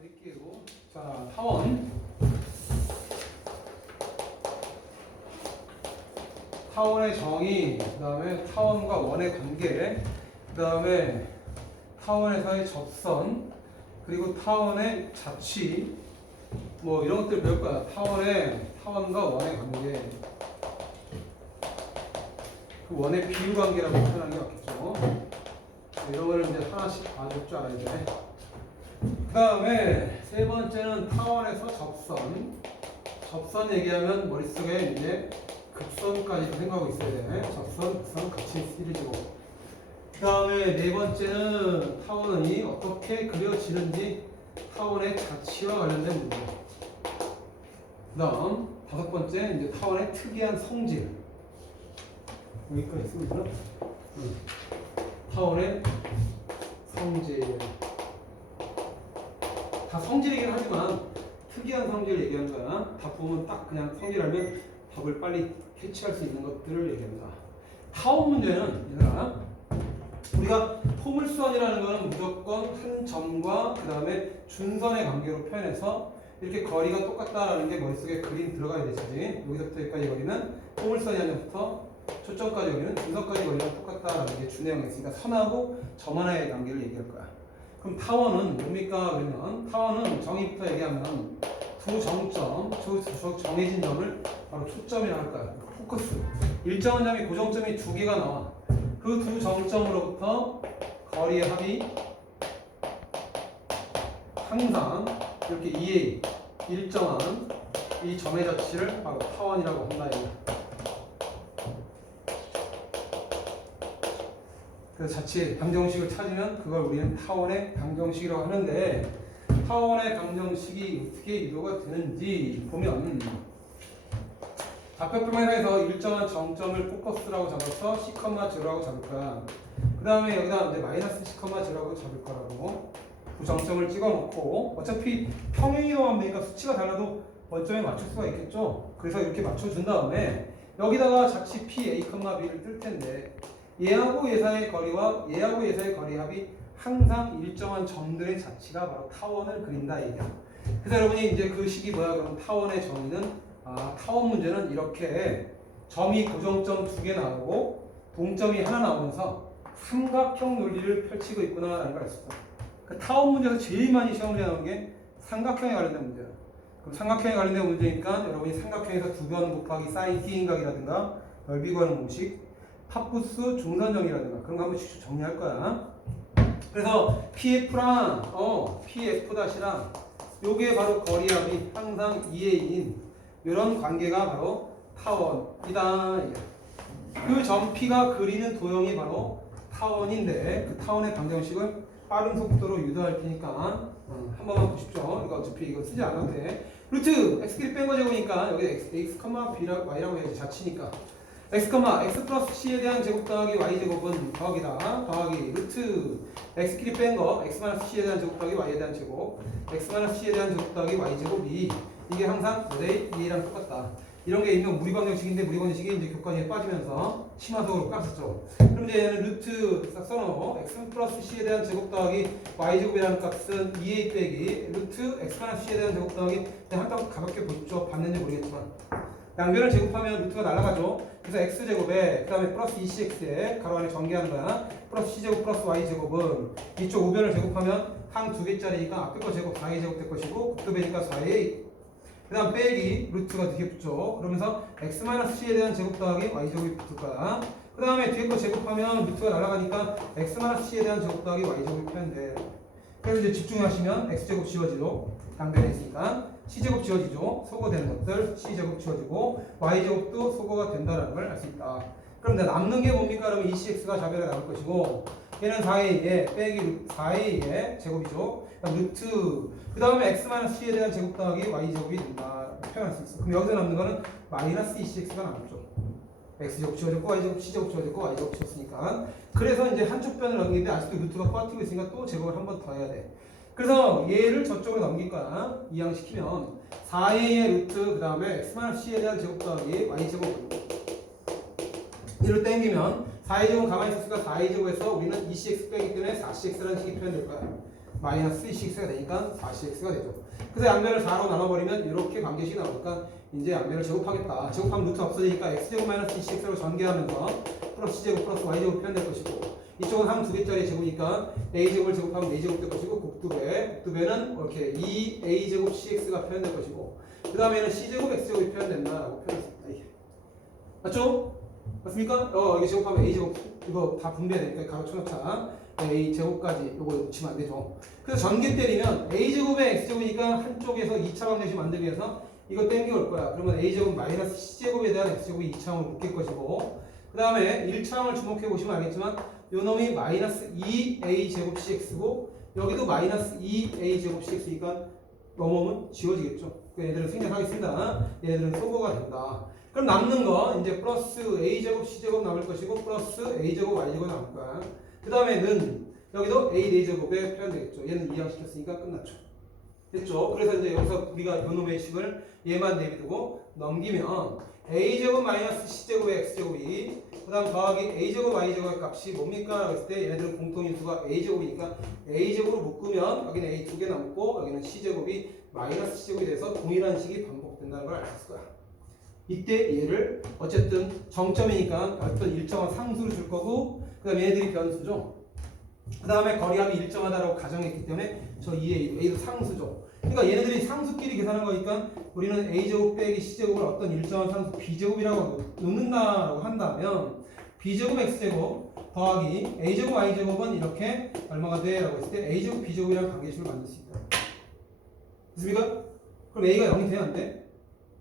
드릴게요. 자, 타원. 타원의 정의, 그 다음에 타원과 원의 관계, 그 다음에 타원에서의 접선, 그리고 타원의 자취, 뭐 이런 것들 배울 거야. 타원과 원의 관계, 그 원의 비유 관계라고 표현하는 게 맞겠죠. 이런 거를 이제 하나씩 봐줄 줄 알아야 돼. 그 다음에 세 번째는 타원에서 접선. 접선 얘기하면 머릿속에 이제 극선까지 생각하고 있어야 돼. 접선, 극선 같이 시리즈고. 그 다음에 네 번째는 타원이 어떻게 그려지는지 타원의 자취와 관련된 문제. 그 다음 다섯 번째 이제 타원의 특이한 성질. 여기까지 있습니다. 타원의 성질. 다 성질이긴 하지만 특이한 성질을 얘기하는 거야. 답 보면 딱 그냥 성질 알면 답을 빨리 캐치할 수 있는 것들을 얘기합니다. 타원 문제는 얘들아, 우리가 포물선이라는 거는 무조건 한 점과 그 다음에 준선의 관계로 표현해서 이렇게 거리가 똑같다라는 게 머릿속에 그림 들어가야 되지. 여기서부터 여기까지 거리는 포물선이 아니부터 초점까지 거리는 준선까지 거리가 똑같다라는 게 주내용이 있으니까 선하고 점 하나의 관계를 얘기할 거야. 그럼 타원은 뭡니까? 그러면 타원은 정의부터 얘기하면 두 정점, 정해진 점을 바로 초점이라고 할 거야. 포커스. 일정한 점이 고정점이 두 개가 나와. 그 두 정점으로부터 거리의 합이 항상 이렇게 EA, 일정한 이 점의 자취를 바로 타원이라고 한다. 그래서 자취의 방정식을 찾으면 그걸 우리는 타원의 방정식이라고 하는데, 타원의 방정식이 어떻게 유도가 되는지 보면 좌표평면에서 일정한 정점을 포커스라고 잡아서 C,0라고 잡을 거야. 그 다음에 여기다 이제 마이너스 C,0라고 잡을 거라고. 그 정점을 찍어놓고 어차피 평행이동하면 되니까 수치가 달라도 원점에 맞출 수가 있겠죠. 그래서 이렇게 맞춰준 다음에 여기다가 자취 P, A, B를 뜰 텐데 얘하고 얘사의 거리와 얘하고 얘사의 거리 합이 항상 일정한 점들의 자취가 바로 타원을 그린다 얘기야. 그래서 여러분이 이제 그 식이 뭐야? 그럼 타원의 정의는 타원 문제는 이렇게 점이 고정점 두 개 나오고 동점이 하나 나오면서 삼각형 논리를 펼치고 있구나라는 걸 알 수 있어. 그 타원 문제에서 제일 많이 시험 문제 나오는 게 삼각형에 관련된 문제야. 그럼 삼각형에 관련된 문제니까 여러분이 삼각형에서 두 변 곱하기 사인 T인각이라든가 넓이 구하는 공식, 탑부스 중선정이라든가 그런 거 한 번씩 정리할 거야. 그래서 PF랑 PF' 요게 바로 거리합이 항상 2A인 이런 관계가 바로 타원이다. 그 점 P가 그리는 도형이 바로 타원인데 그 타원의 방정식을 빠른 속도로 유도할 테니까 한 번만 보십시오. 이거 어차피 이거 쓰지 않아도 돼. 루트 x끼리 뺀 거 제곱이니까 여기 x, B라고 y라고 해야지. 자치니까 x, x 플러스 c에 대한 제곱 더하기 y제곱은 더하기다. 더하기 루트 x끼리 뺀 거 x 마이너스 c에 대한 제곱 더하기 y에 대한 제곱, x 마이너스 c에 대한 제곱 더하기 y제곱이 이게 항상 5대 2랑 똑같다. 이런 게 있는 무리방정식인데 무리방정식이 이제 교과서에 빠지면서 심화적으로 깎았죠. 그럼 이제 얘는 루트 싹 써놓고 x 플러스 c에 대한 제곱 더하기 y제곱이라는 값은 2a 빼기 루트 x 마이너스 c에 대한 제곱 더하기 그냥 한번 가볍게 보십시오. 봤는지 모르겠지만 양변을 제곱하면 루트가 날아가죠. 그래서 x제곱에 그 다음에 플러스 2cx에 가로 안에 전개하는 거야. 플러스 c제곱 플러스 y제곱은 이쪽 우변을 제곱하면 항 두 개짜리니까 앞에 거 제곱 4a 제곱 될 것이고 곱곱이니까 4a 그 다음 빼기 루트가 뒤에 붙죠. 그러면서 x-c에 대한 제곱 더하기 y제곱이 붙을 거야. 그 다음에 뒤에 거 제곱하면 루트가 날아가니까 x-c에 대한 제곱 더하기 y제곱이 표현돼. 그래서 이제 집중하시면 x제곱 지워지죠. 양변에 있으니까 c제곱 지워지죠. 소거되는 것들 c제곱 지워지고 y제곱도 소거가 된다는 걸 알 수 있다. 그럼 남는 게 뭡니까? 그러면 2cx가 자변에 남을 것이고 얘는 4a에 빼기 4a의 제곱이죠. 루트 그 다음에 x-c에 대한 제곱 더하기 y제곱이 된다 표현할 수 있어. 그럼 여기서 남는 거는 마이너스 2cx가 남았죠. x제곱 지워졌고 y제곱 c제곱 지워졌고 y제곱 지웠으니까. 그래서 이제 한쪽 변을 넘기는데 아직도 루트가 빠지고 있으니까 또 제곱을 한 번 더 해야 돼. 그래서 얘를 저쪽으로 넘길 거야. 이항시키면 4a의 루트 그 다음에 x-c에 대한 제곱 더하기 y제곱 이를 땡기면 4a 제곱 가만히 있었으니까 4a 제곱에서 우리는 2cx 빼기 때문에 4cx라는 식이 표현될 거야. 마이너스 2cx가 되니까 4cx가 되죠. 그래서 양변을 4로 나눠버리면 이렇게 관계식이 나오니까 이제 양변을 제곱하겠다. 제곱하면 루트 없어지니까 x제곱 마이너스 2cx로 전개하면서 플러스 c제곱 플러스 y제곱 표현될 것이고 이쪽은 한 두 개짜리 제곱이니까 a제곱을 제곱하면 a제곱 될 것이고 곱두배는 이렇게 2a제곱 cx가 표현될 것이고 그 다음에는 c제곱 x제곱이 표현된다라고 표현했습니다. 이게 맞죠? 맞습니까? 이게 제곱하면 a제곱 이거 다 분배되니까 가로 쳐놓자 a제곱까지 이거 붙이면 안 되죠. 그래서 전개 때리면 a제곱에 x제곱이니까 한쪽에서 2차 방정식 만들기 위해서 이거 땡겨올 거야. 그러면 a제곱 마이너스 c제곱에 대한 x제곱이 2차항으로 묶일 것이고 그 다음에 1차항을 주목해 보시면 알겠지만 요 놈이 마이너스 2a제곱 cx고 여기도 마이너스 2a제곱 cx니까 넘어오면 지워지겠죠. 얘들은 생략하겠습니다. 얘들은 소거가 된다. 그럼 남는 거 이제 플러스 a제곱 c제곱 남을 것이고 플러스 a제곱 y제곱 남을 거야. 그 다음에는 여기도 a 4제곱에 표현되겠죠. 얘는 이항시켰으니까 끝났죠. 됐죠? 그래서 이제 여기서 우리가 요놈의 식을 얘만 내비두고 넘기면 a제곱 마이너스 c제곱의 x제곱이 그 다음 더하기 a제곱 y제곱의 값이 뭡니까? 라고 했을 때 얘네들은 공통인수가 a제곱이니까 a제곱으로 묶으면 여기는 a 2개 남고 여기는 c제곱이 마이너스 c제곱이 돼서 동일한 식이 반복된다는 걸 알 수 있을 거야. 이때 얘를 어쨌든 정점이니까 어떤 일정한 상수를 줄 거고 그 다음에 얘네들이 변수죠. 그 다음에 거리함이 일정하다라고 가정했기 때문에 저 2a, a도 상수죠. 그러니까 얘네들이 상수끼리 계산한 거니까 우리는 a제곱 빼기 c제곱을 어떤 일정한 상수 b제곱이라고 놓는다라고 한다면 b제곱 x제곱 더하기 a제곱 y제곱은 이렇게 얼마가 돼? 라고 했을 때 a제곱 b제곱이라는 관계식을 만들 수 있다. 됐습니까? 그럼 a가 0이 돼야 안 돼?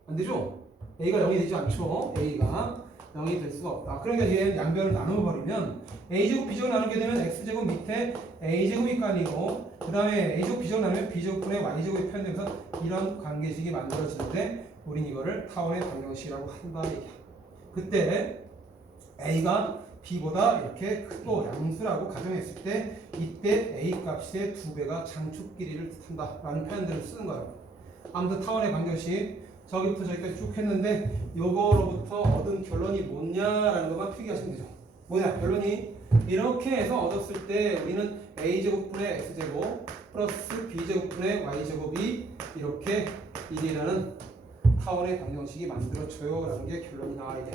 안 되죠? a가 0이 되지 않죠. a가 0이 될 수가 없다. 그러니까 얘 양변을 나눠버리면 a제곱 b제곱 나누게 되면 x제곱 밑에 a제곱이 깔리고 그 다음에 a제곱 b제곱 나누면 b제곱분의 y제곱이 표현되면서 이런 관계식이 만들어지는데 우린 이거를 타원의 방정식이라고 한다 얘기야. 그때 a가 b보다 이렇게 크고 양수라고 가정했을 때 이때 a 값의 2배가 장축 길이를 뜻한다 라는 표현들을 쓰는 거예요. 아무튼 타원의 방정식 저기부터 저기까지 쭉 했는데 요거로부터 얻은 결론이 뭐냐라는 것만 필기하시면 되죠. 뭐냐 결론이 이렇게 해서 얻었을 때 우리는 a제곱분의 x제곱 플러스 b제곱분의 y제곱이 이렇게 1이라는 타원의 방정식이 만들어져요 라는 게 결론이 나와 이게.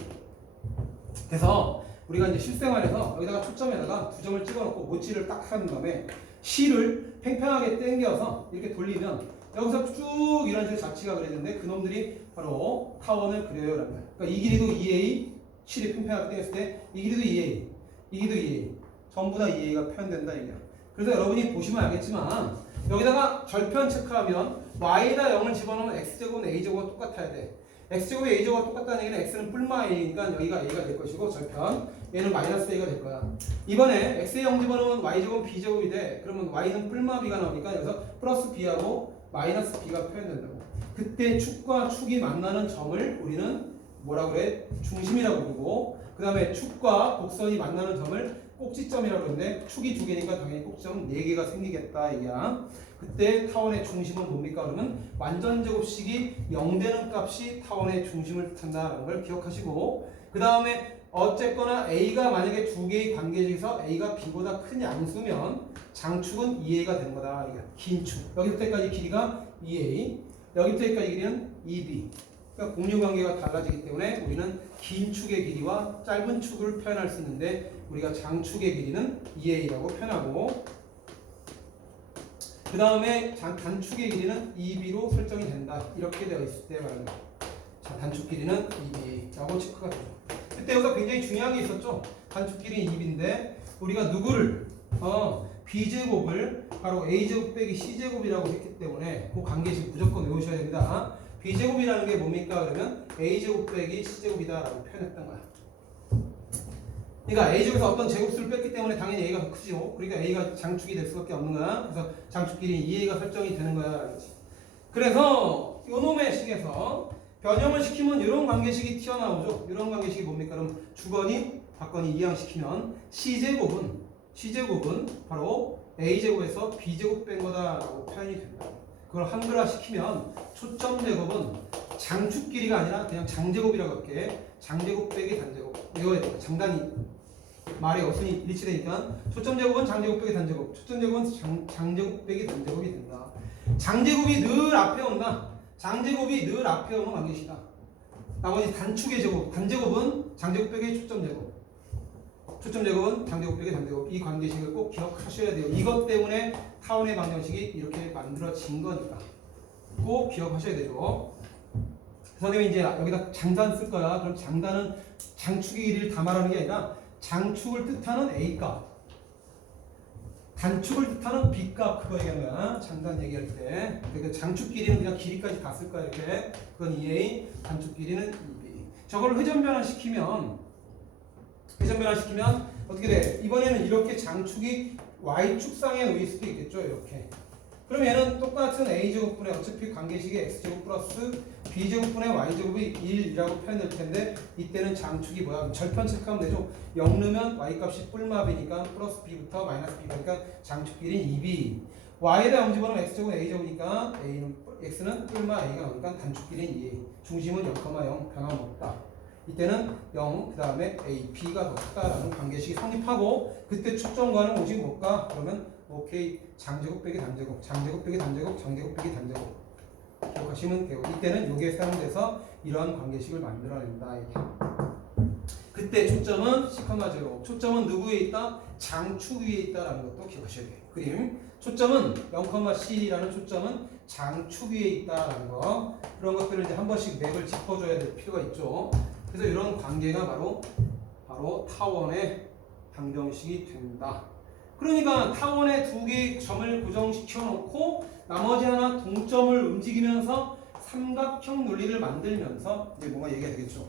그래서 우리가 이제 실생활에서 여기다가 초점에다가 2점을 찍어놓고 모치를 딱 한 다음에 C를 팽팽하게 당겨서 이렇게 돌리면 여기서 쭉 이런 식의 자치가 그려지는데 그놈들이 바로 타원을 그려요 라는 거야. 그러니까 이 길이도 2a, C를 팽팽하게 당겼을 때 이 길이도 2a, 이 길이도 2a 전부 다 2a가 표현된다 얘기야. 그래서 여러분이 보시면 알겠지만 여기다가 절편 체크하면 y에다 0을 집어넣으면 x제곱은 a제곱과 똑같아야 돼. x제곱이 a제곱과 똑같다는 얘기는 x는 뿔마 a니까 여기가 a가 될 것이고 절편 얘는 마이너스 a가 될 거야. 이번에 x에 0 집어넣으면 y제곱은 b제곱이 돼. 그러면 y는 뿔마 b가 나오니까 여기서 플러스 b하고 마이너스 b가 표현된다고. 그때 축과 축이 만나는 점을 우리는 뭐라 그래? 중심이라고 부르고 그 다음에 축과 곡선이 만나는 점을 꼭지점이라고 그러는데 축이 2개니까 당연히 꼭지점 4개가 생기겠다 이야. 그때 타원의 중심은 뭡니까? 그러면 완전제곱식이 0 되는 값이 타원의 중심을 뜻한다는 걸 기억하시고 그 다음에 어쨌거나 a가 만약에 2개의 관계식에서 a가 b보다 큰 양수면 장축은 2a가 되는 거다. 긴 축. 여기부터까지 길이가 2a 여기부터까지 길이는 2b. 그러니까 공유관계가 달라지기 때문에 우리는 긴 축의 길이와 짧은 축을 표현할 수 있는데 우리가 장축의 길이는 2a라고 표현하고 그 다음에 단축의 길이는 2b로 설정이 된다. 이렇게 되어 있을 때 말하는 거예요. 자, 단축 길이는 2b라고 체크가 되죠. 그때 여기서 굉장히 중요한 게 있었죠. 단축 길이는 2b인데 우리가 누구를 b제곱을 바로 a제곱 빼기 c제곱이라고 했기 때문에 그 관계식 무조건 외우셔야 됩니다. b제곱이라는 게 뭡니까? 그러면 a제곱 빼기 c제곱이다 라고 표현했던 거야. 그러니까 a제곱에서 어떤 제곱수를 뺐기 때문에 당연히 a가 더 크죠. 그러니까 a가 장축이 될 수밖에 없는 거야. 그래서 장축끼리 2a가 설정이 되는 거야 라는 거지. 그래서 요놈의 식에서 변형을 시키면 이런 관계식이 튀어나오죠. 이런 관계식이 뭡니까? 그럼 주거니 받거니 이항시키면 c제곱은 바로 a제곱에서 b제곱 뺀 거다라고 표현이 된다. 그걸 한글화 시키면 초점 제곱은 장축 길이가 아니라 그냥 장제곱이라고 할게. 장제곱 빼기 단제곱 외워야 돼요. 장단위 말의 어순이 일치되니까 초점 제곱은 장제곱 빼기 단제곱, 초점 제곱은 장제곱 빼기 단제곱이 된다. 장제곱이 늘 앞에 온다. 장제곱이 늘 앞에 오는 관계식이다. 나머지 단축의 제곱, 단제곱은 장제곱 빼기 초점 제곱, 초점 제곱은 장제곱 빼기 단제곱. 이 관계식을 꼭 기억하셔야 돼요. 이것 때문에 타원의 방정식이 이렇게 만들어진 거니까 꼭 기억하셔야 되죠. 선생님이 이제 여기다 장단 쓸 거야. 그럼 장단은 장축의 길이를 다 말하는 게 아니라 장축을 뜻하는 A값, 단축을 뜻하는 B값, 그거 얘기하는 거야. 장단 얘기할 때. 그러니까 장축 길이는 그냥 길이까지 다 쓸 거야. 이렇게. 그건 2A, 단축 길이는 2B. 저걸 회전 변환시키면 어떻게 돼? 이번에는 이렇게 장축이 Y축상에 놓일 수도 있겠죠. 이렇게. 그럼 얘는 똑같은 A제곱분의 어차피 관계식이 X제곱 플러스 B제곱분의 Y제곱이 1이라고 표현될 텐데 이때는 장축이 뭐야? 절편 체크하면 되죠. 0 넣으면 Y값이 뿔마비니까 플러스 B부터 마이너스 B가 니까 장축 길이는 2B. Y에다 0 집어넣으면 X제곱은 A제곱이니까 X는 뿔마 A가 나오니까 단축 길이는 2A. 중심은 0,0 변함없다. 이때는 0, 그 다음에 A, B가 더 크다라는 관계식이 성립하고 그때 초점과는 오직 뭘까? 그러면 오케이, 장제곱 빼기 단제곱, 장제곱 빼기 단제곱, 장제곱 빼기 단제곱 기억하시면 돼요. 이때는 요게 사용돼서 이러한 관계식을 만들어낸다. 이게. 그때 초점은 시커마0, 초점은 누구에 있다? 장축 위에 있다라는 것도 기억하셔야 돼요. 그림 초점은 0,C라는 초점은 장축 위에 있다라는 거, 그런 것들을 이제 한 번씩 맥을 짚어줘야 될 필요가 있죠. 그래서 이런 관계가 바로 타원의 방정식이 된다. 그러니까 타원에 두 개의 점을 고정시켜 놓고 나머지 하나 동점을 움직이면서 삼각형 논리를 만들면서 이제 뭔가 얘기가 되겠죠.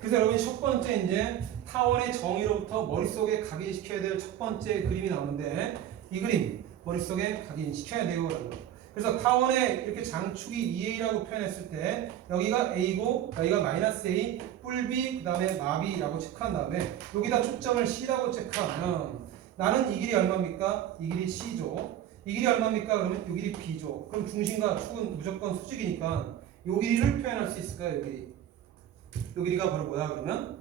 그래서 여러분이 첫 번째 이제 타원의 정의로부터 머릿속에 각인시켜야 될 첫 번째 그림이 나오는데 이 그림 머릿속에 각인시켜야 돼요. 그래서 타원에 이렇게 장축이 2A라고 표현했을 때 여기가 A고 여기가 마이너스 A, 뿔 B, 그 다음에 마비라고 체크한 다음에 여기다 초점을 C라고 체크하면 나는 이 길이 얼마입니까? 이 길이 C죠. 이 길이 얼마입니까? 그러면 이 길이 B죠. 그럼 중심과 축은 무조건 수직이니까 이 길이를 표현할 수 있을까요? 이 길이. 이 길이가 바로 뭐야 그러면?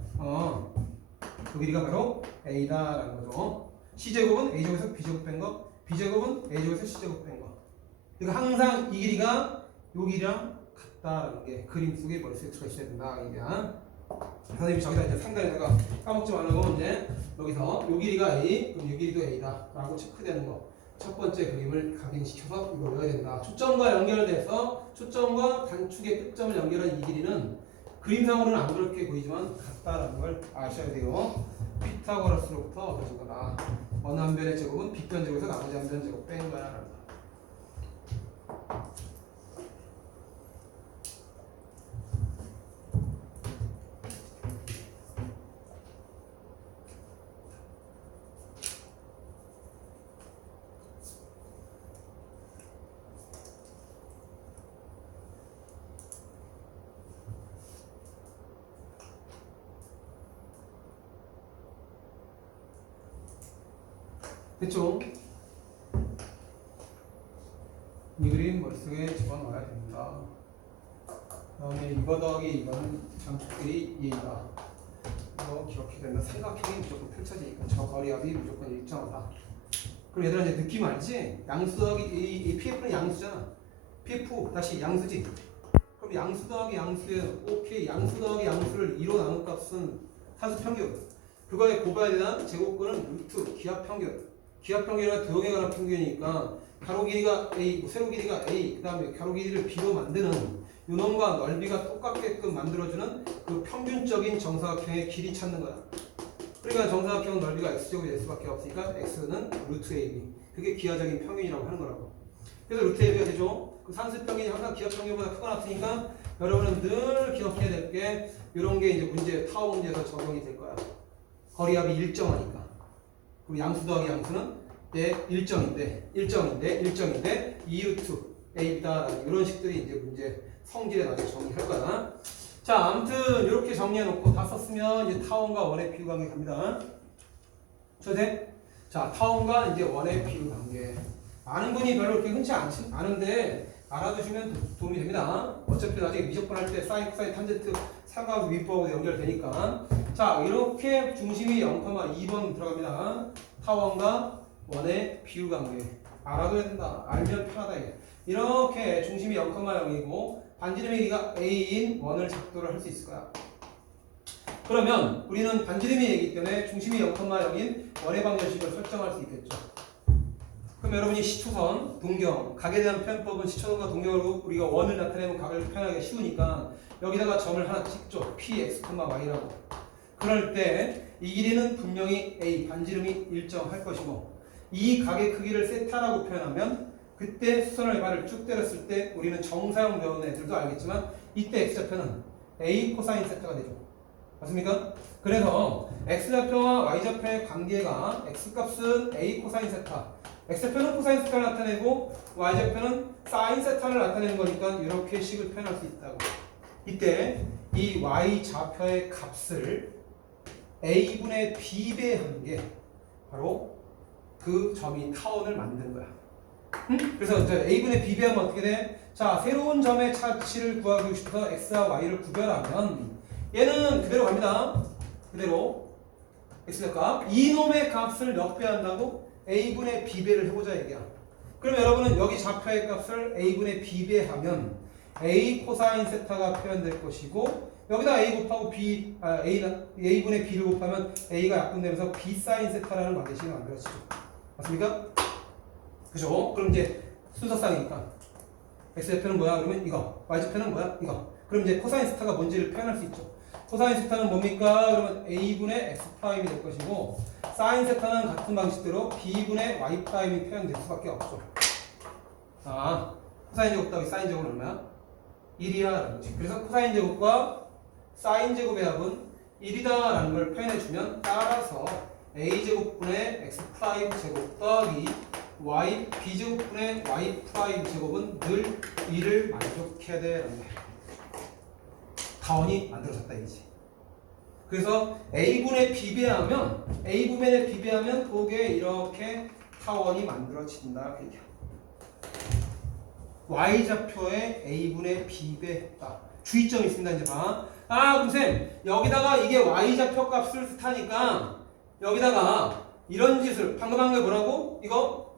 이 길이가 바로 A다라는 거죠. C제곱은 A제곱에서 B제곱 뺀 거, B제곱은 A제곱에서 C제곱 뺀 거. 그러니까 항상 이 길이가 이 길이랑 같다라는 게 그림 속에 머릿속에 들어가 있어야 된다. 이게. 선생님이 저기다 이제 상단에다가 까먹지 말라고 이제 여기서 요 길이가 A, 그럼 요 길이도 A다 라고 체크되는 거. 첫 번째 그림을 각인시켜서 이걸 외워야 된다. 초점과 연결돼서 초점과 단축의 끝점을 연결한 이 길이는 그림상으로는 안 그렇게 보이지만 같다라는 걸 아셔야 돼요. 피타고라스로부터 얻어진 거다. 어느 한 변의 제곱은 빗변 제곱에서 나머지 한 변 제곱 뺀 거야. 됐죠? 이 그림 머릿속에 집어넣어야 됩니다. 그 다음에 이거 더하기 이거는 장축끼리 2A다. 이거 기억해야 된다. 삼각형이 무조건 펼쳐지니까 저 거리압이 무조건 일정하다. 그럼 얘들아 이제 느낌 알지? 양수 더하기 이 PF는 양수잖아. PF 다시 양수지. 그럼 양수 더하기 양수에 오케이 양수 더하기 양수를 2로 나눈 값은 산수 평균. 그거에 곱해야 되는 제곱근은 루트 기압 평균. 기압 평균이나 도형에 관한 평균이니까 가로 길이가 A, 세로 길이가 A, 그 다음에 가로 길이를 B로 만드는 요놈과 넓이가 똑같게끔 만들어주는 그 평균적인 정사각형의 길이 찾는 거야. 그러니까 정사각형 넓이가 X제곱이 될 수밖에 없으니까 X는 루트 AB. 그게 기하적인 평균이라고 하는 거라고. 그래서 루트 AB가 되죠. 그 산수 평균이 항상 기하 평균보다 크거나 같으니까 여러분은 늘 기억해야 될 게 이런 게 이제 문제, 타워 문제에서 적용이 될 거야. 거리압이 일정하니까. 그리고 양수 더하기 양수는 일정인데 2루트 A다라는 이런 식들이 이제 문제 성질에 나중에 정리할 거야. 자, 아무튼 이렇게 정리해놓고 다 썼으면 이제 타원과 원의 비유 관계 갑니다. 저세? 자, 타원과 이제 원의 비유 관계. 많은 분이 별로 그렇게 흔치 않은데 알아두시면 도움이 됩니다. 어차피 나중에 미적분 할 때 사인, 코사인, 탄젠트 삼각함수 미분법하고 연결되니까. 자, 이렇게 중심이 0,2번 들어갑니다. 타원과 원의 비율 관계 알아둬야 된다. 알면 편하다. 이렇게 중심이 0,0이고 반지름의 길이가 a인 원을 작도를 할 수 있을 거야. 그러면 우리는 반지름이 a이기 때문에 중심이 0,0인 원의 방정식을 설정할 수 있겠죠. 그럼 여러분이 시초선, 동경, 각에 대한 표현법은 시초선과 동경으로 우리가 원을 나타내면 각을 표현하기 쉬우니까 여기다가 점을 하나 찍죠. px, y라고. 그럴 때 이 길이는 분명히 a, 반지름이 일정할 것이고 이 각의 크기를 세타라고 표현하면 그때 수선을 발을 쭉 때렸을 때 우리는 정사형 배운 애들도 알겠지만 이때 x좌표는 a 코사인 세타가 되죠. 맞습니까? 그래서 x좌표와 y좌표의 관계가 x값은 a 코사인 세타, x좌표는 코사인 세타를 나타내고 y좌표는 사인 세타를 나타내는 거니까 이렇게 식을 표현할 수 있다고. 이때 이 y좌표의 값을 a분의 b배한 게 바로 그 점이 타원을 만든 거야. 그래서 이제 a분의 b배하면 어떻게 돼? 자, 새로운 점의 차치를 구하고 싶어서 x와 y를 구별하면 얘는 그대로 갑니다. 그대로 x값 이놈의 값을 몇 배 한다고? a분의 b배를 해보자 얘기야. 그럼 여러분은 여기 좌표의 값을 a분의 b배하면 a 코사인 세타가 표현될 것이고 여기다 a 곱하고 a분의 b를 곱하면 a가 약분되면서 b 사인 세타라는 관계식이 만들어지죠. 맞습니까? 그죠? 그럼 이제 순서상이니까 x좌표는 뭐야? 그러면 이거, y좌표는 뭐야? 이거. 그럼 이제 코사인 세타가 뭔지를 표현할 수 있죠. 코사인 세타는 뭡니까? 그러면 a분의 x'이 될 것이고 사인 세타는 같은 방식대로 b분의 y'이 표현될 수밖에 없죠. 자, 코사인 제곱 더하기 사인 제곱은 얼마야? 1이야 라는 거지. 그래서 코사인 제곱과 사인 제곱의 합은 1이다 라는 걸 표현해주면 따라서 a제곱분의 x' 제곱 더하기 y b제곱분의 y' 제곱은 늘 2를 만족해야 돼 라는 거야. 타원이 만들어졌다 이지. 그래서 a분의 b배하면 그게 이렇게 타원이 만들어진다 그 얘기야. y좌표에 a분의 b배했다. 주의점이 있습니다. 이제 봐. 그럼 쌤 여기다가 이게 y좌표 값을 뜻하니까 여기다가 이런 짓을 방금 한 게 뭐라고? 이거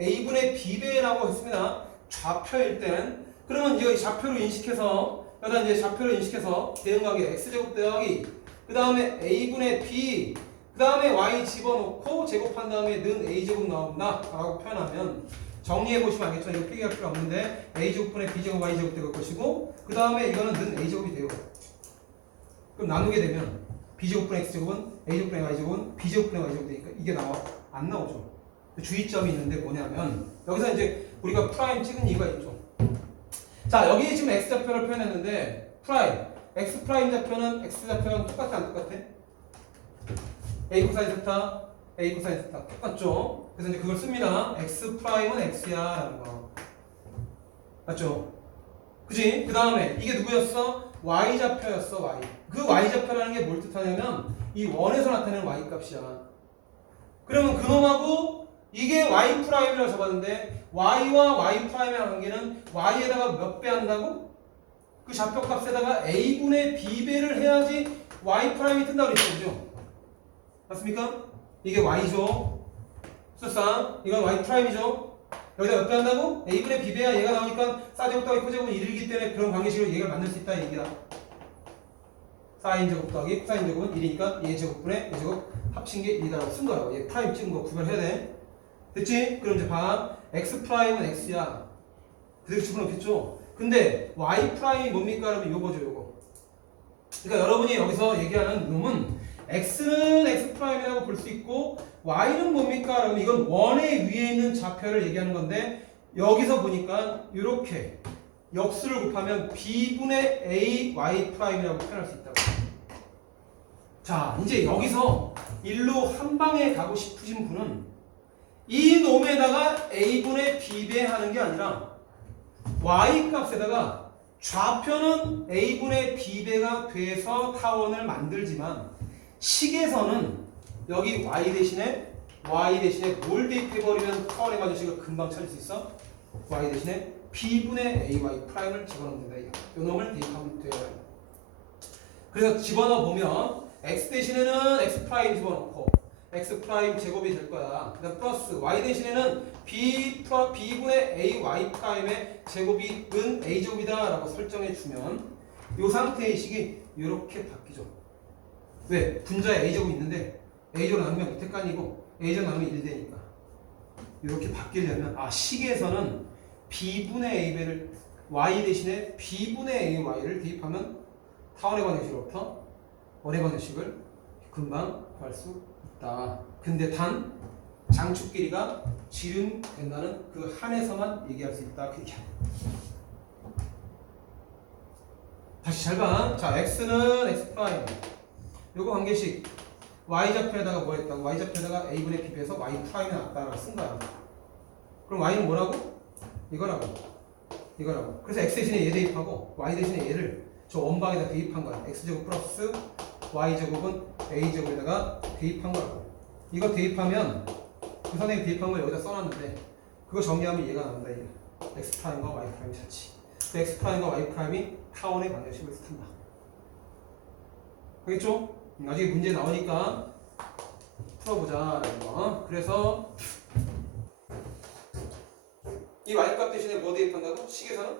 a분의 b배라고 했습니다. 좌표일 땐 그러면 이제 좌표로 인식해서 여기다 이제 좌표로 인식해서 대응하기 x제곱 더하기 그 다음에 a분의 b 그 다음에 y 집어넣고 제곱한 다음에 는 a제곱 나온다 라고 표현하면 정리해보시면 알겠지만 이거 필기할 필요 없는데 a제곱분의 b제곱 y제곱 될 것이고 그 다음에 이거는 는 a제곱이 돼요. 그럼 나누게 되면 b제곱분의 x제곱은 a제곱분의 y제곱은 b제곱분의 y제곱 되니까 이게 나와? 안 나오죠. 주의점이 있는데 뭐냐면 여기서 이제 우리가 프라임 찍은 이유가 있죠. 자, 여기 지금 x좌표를 표현했는데 x 프라임 좌표는 x좌표랑 똑같아 안 똑같아? a 코사인 세타 a 코사인 세타 똑같죠? 그래서 이제 그걸 씁니다. x 프라임은 x야 라는 거 맞죠? 그지? 그 다음에 이게 누구였어? y좌표였어. y 그 y좌표라는 게 뭘 뜻하냐면 이 원에서 나타내는 y 값이야. 그러면 그놈하고 이게 y 프라임이라고 잡았는데 y와 y 프라임의 관계는 y에다가 몇 배 한다고? 그 좌표 값에다가 a분의 b배를 해야지 y 프라임이 뜬다고 그랬죠. 맞습니까? 이게 y죠. 수상 이건 y 프라임이죠. 여기다 몇 배 한다고? a분의 b배야 얘가 나오니까 사제곱 더하기 코제곱은 1이기 때문에 그런 관계식으로 얘가 만들 수 있다 이 얘기야. 사인 제곱 더하기 코사인 제곱은 1이니까 얘 제곱분의 얘 제곱 합친 게 1이라고 쓴 거야. 얘 프라임 찍은 거 구별해야 돼. 됐지? 그럼 이제 봐. x 프라임은 x야. 그대로 집어넣겠죠? 근데 y 프라임이 뭡니까? 그러면 요거죠, 요거. 그러니까 여러분이 여기서 얘기하는 놈은 x는 x 프라임이라고 볼 수 있고 y는 뭡니까? 그러면 이건 원의 위에 있는 좌표를 얘기하는 건데 여기서 보니까 이렇게 역수를 곱하면 b분의 a y 프라임이라고 표현할 수 있다고. 자, 이제 여기서 일로 한 방에 가고 싶으신 분은 이 놈에다가 a분의 b배 하는 게 아니라 y 값에다가 좌표는 a분의 b배가 돼서 타원을 만들지만 식에서는 여기 y 대신에 뭘 대입해버리면 타원의 방정식을 금방 찾을 수 있어? y 대신에 b분의 ay 프라임을 집어넣으면 된다. 이 놈을 대입하면 돼요. 그래서 집어넣어 보면 x 대신에는 x 프라임 집어넣고 x 프라임 제곱이 될 거야. 그다음 플러스 y 대신에는 b분의 ay 프라임의 제곱이 은 a 제곱이다라고 설정해 주면 이 상태의 식이 이렇게 바뀌죠. 왜? 분자에 a 제곱이 있는데 a 제곱 나누면 밑에 칸이고 a 제곱 나누면 1되니까 이렇게 바뀌려면 식에서는 b분의 a배를 y 대신에 b분의 ay를 대입하면 타원의 방정식으로부터 원의 방정식을 금방 구할 수 있다. 근데 단 장축 길이가 지름된다는 그 한에서만 얘기할 수 있다. 그 얘기야. 다시 잘 봐. 자, x는 x 프라임. 요거 관계식 y좌표에다가 뭐 했다고? y좌표에다가 a분의 b에서 y 프라임이 나왔다라고 쓴 거야. 그럼 y는 뭐라고? 이거라고. 그래서 x 대신에 얘 대입하고 y 대신에 얘를 저 원방에다 대입한 거야. x제곱 플러스 y제곱은 a제곱에다가 대입한 거라고. 이거 대입하면 그 선생님 대입한 걸 여기다 써놨는데 그거 정리하면 얘가 나온다. 이게 x 프라임과 y 프라임 자치. 그 x 프라임과 y 프라임이 타원의 방정식을 뜻한다. 알겠죠? 나중에 문제 나오니까 풀어보자. 그래서 이 y값 대신에 뭐 대입한다고? 식에서는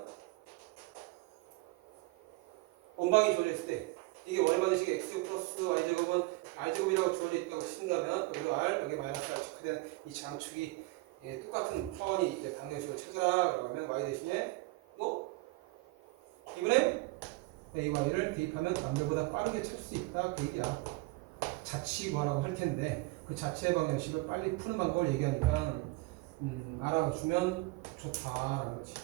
원방이 주어져 있을 때 이게 원의 방정식이 x제곱 플러스 y제곱은 r제곱이라고 주어져 있다고 친다면 여기도 r, 여기 마이너스 r 체크된 이 장축이 똑같은 타원이 이제 방정식을 찾으라 그러면 y 대신에 뭐? 이번에 ay를 대입하면 남들보다 빠르게 찾을 수 있다 그 얘기야. 자치 구하라고 할 텐데 그 자체의 방정식을 빨리 푸는 방법을 얘기하니까 알아주면 좋다라는 거지.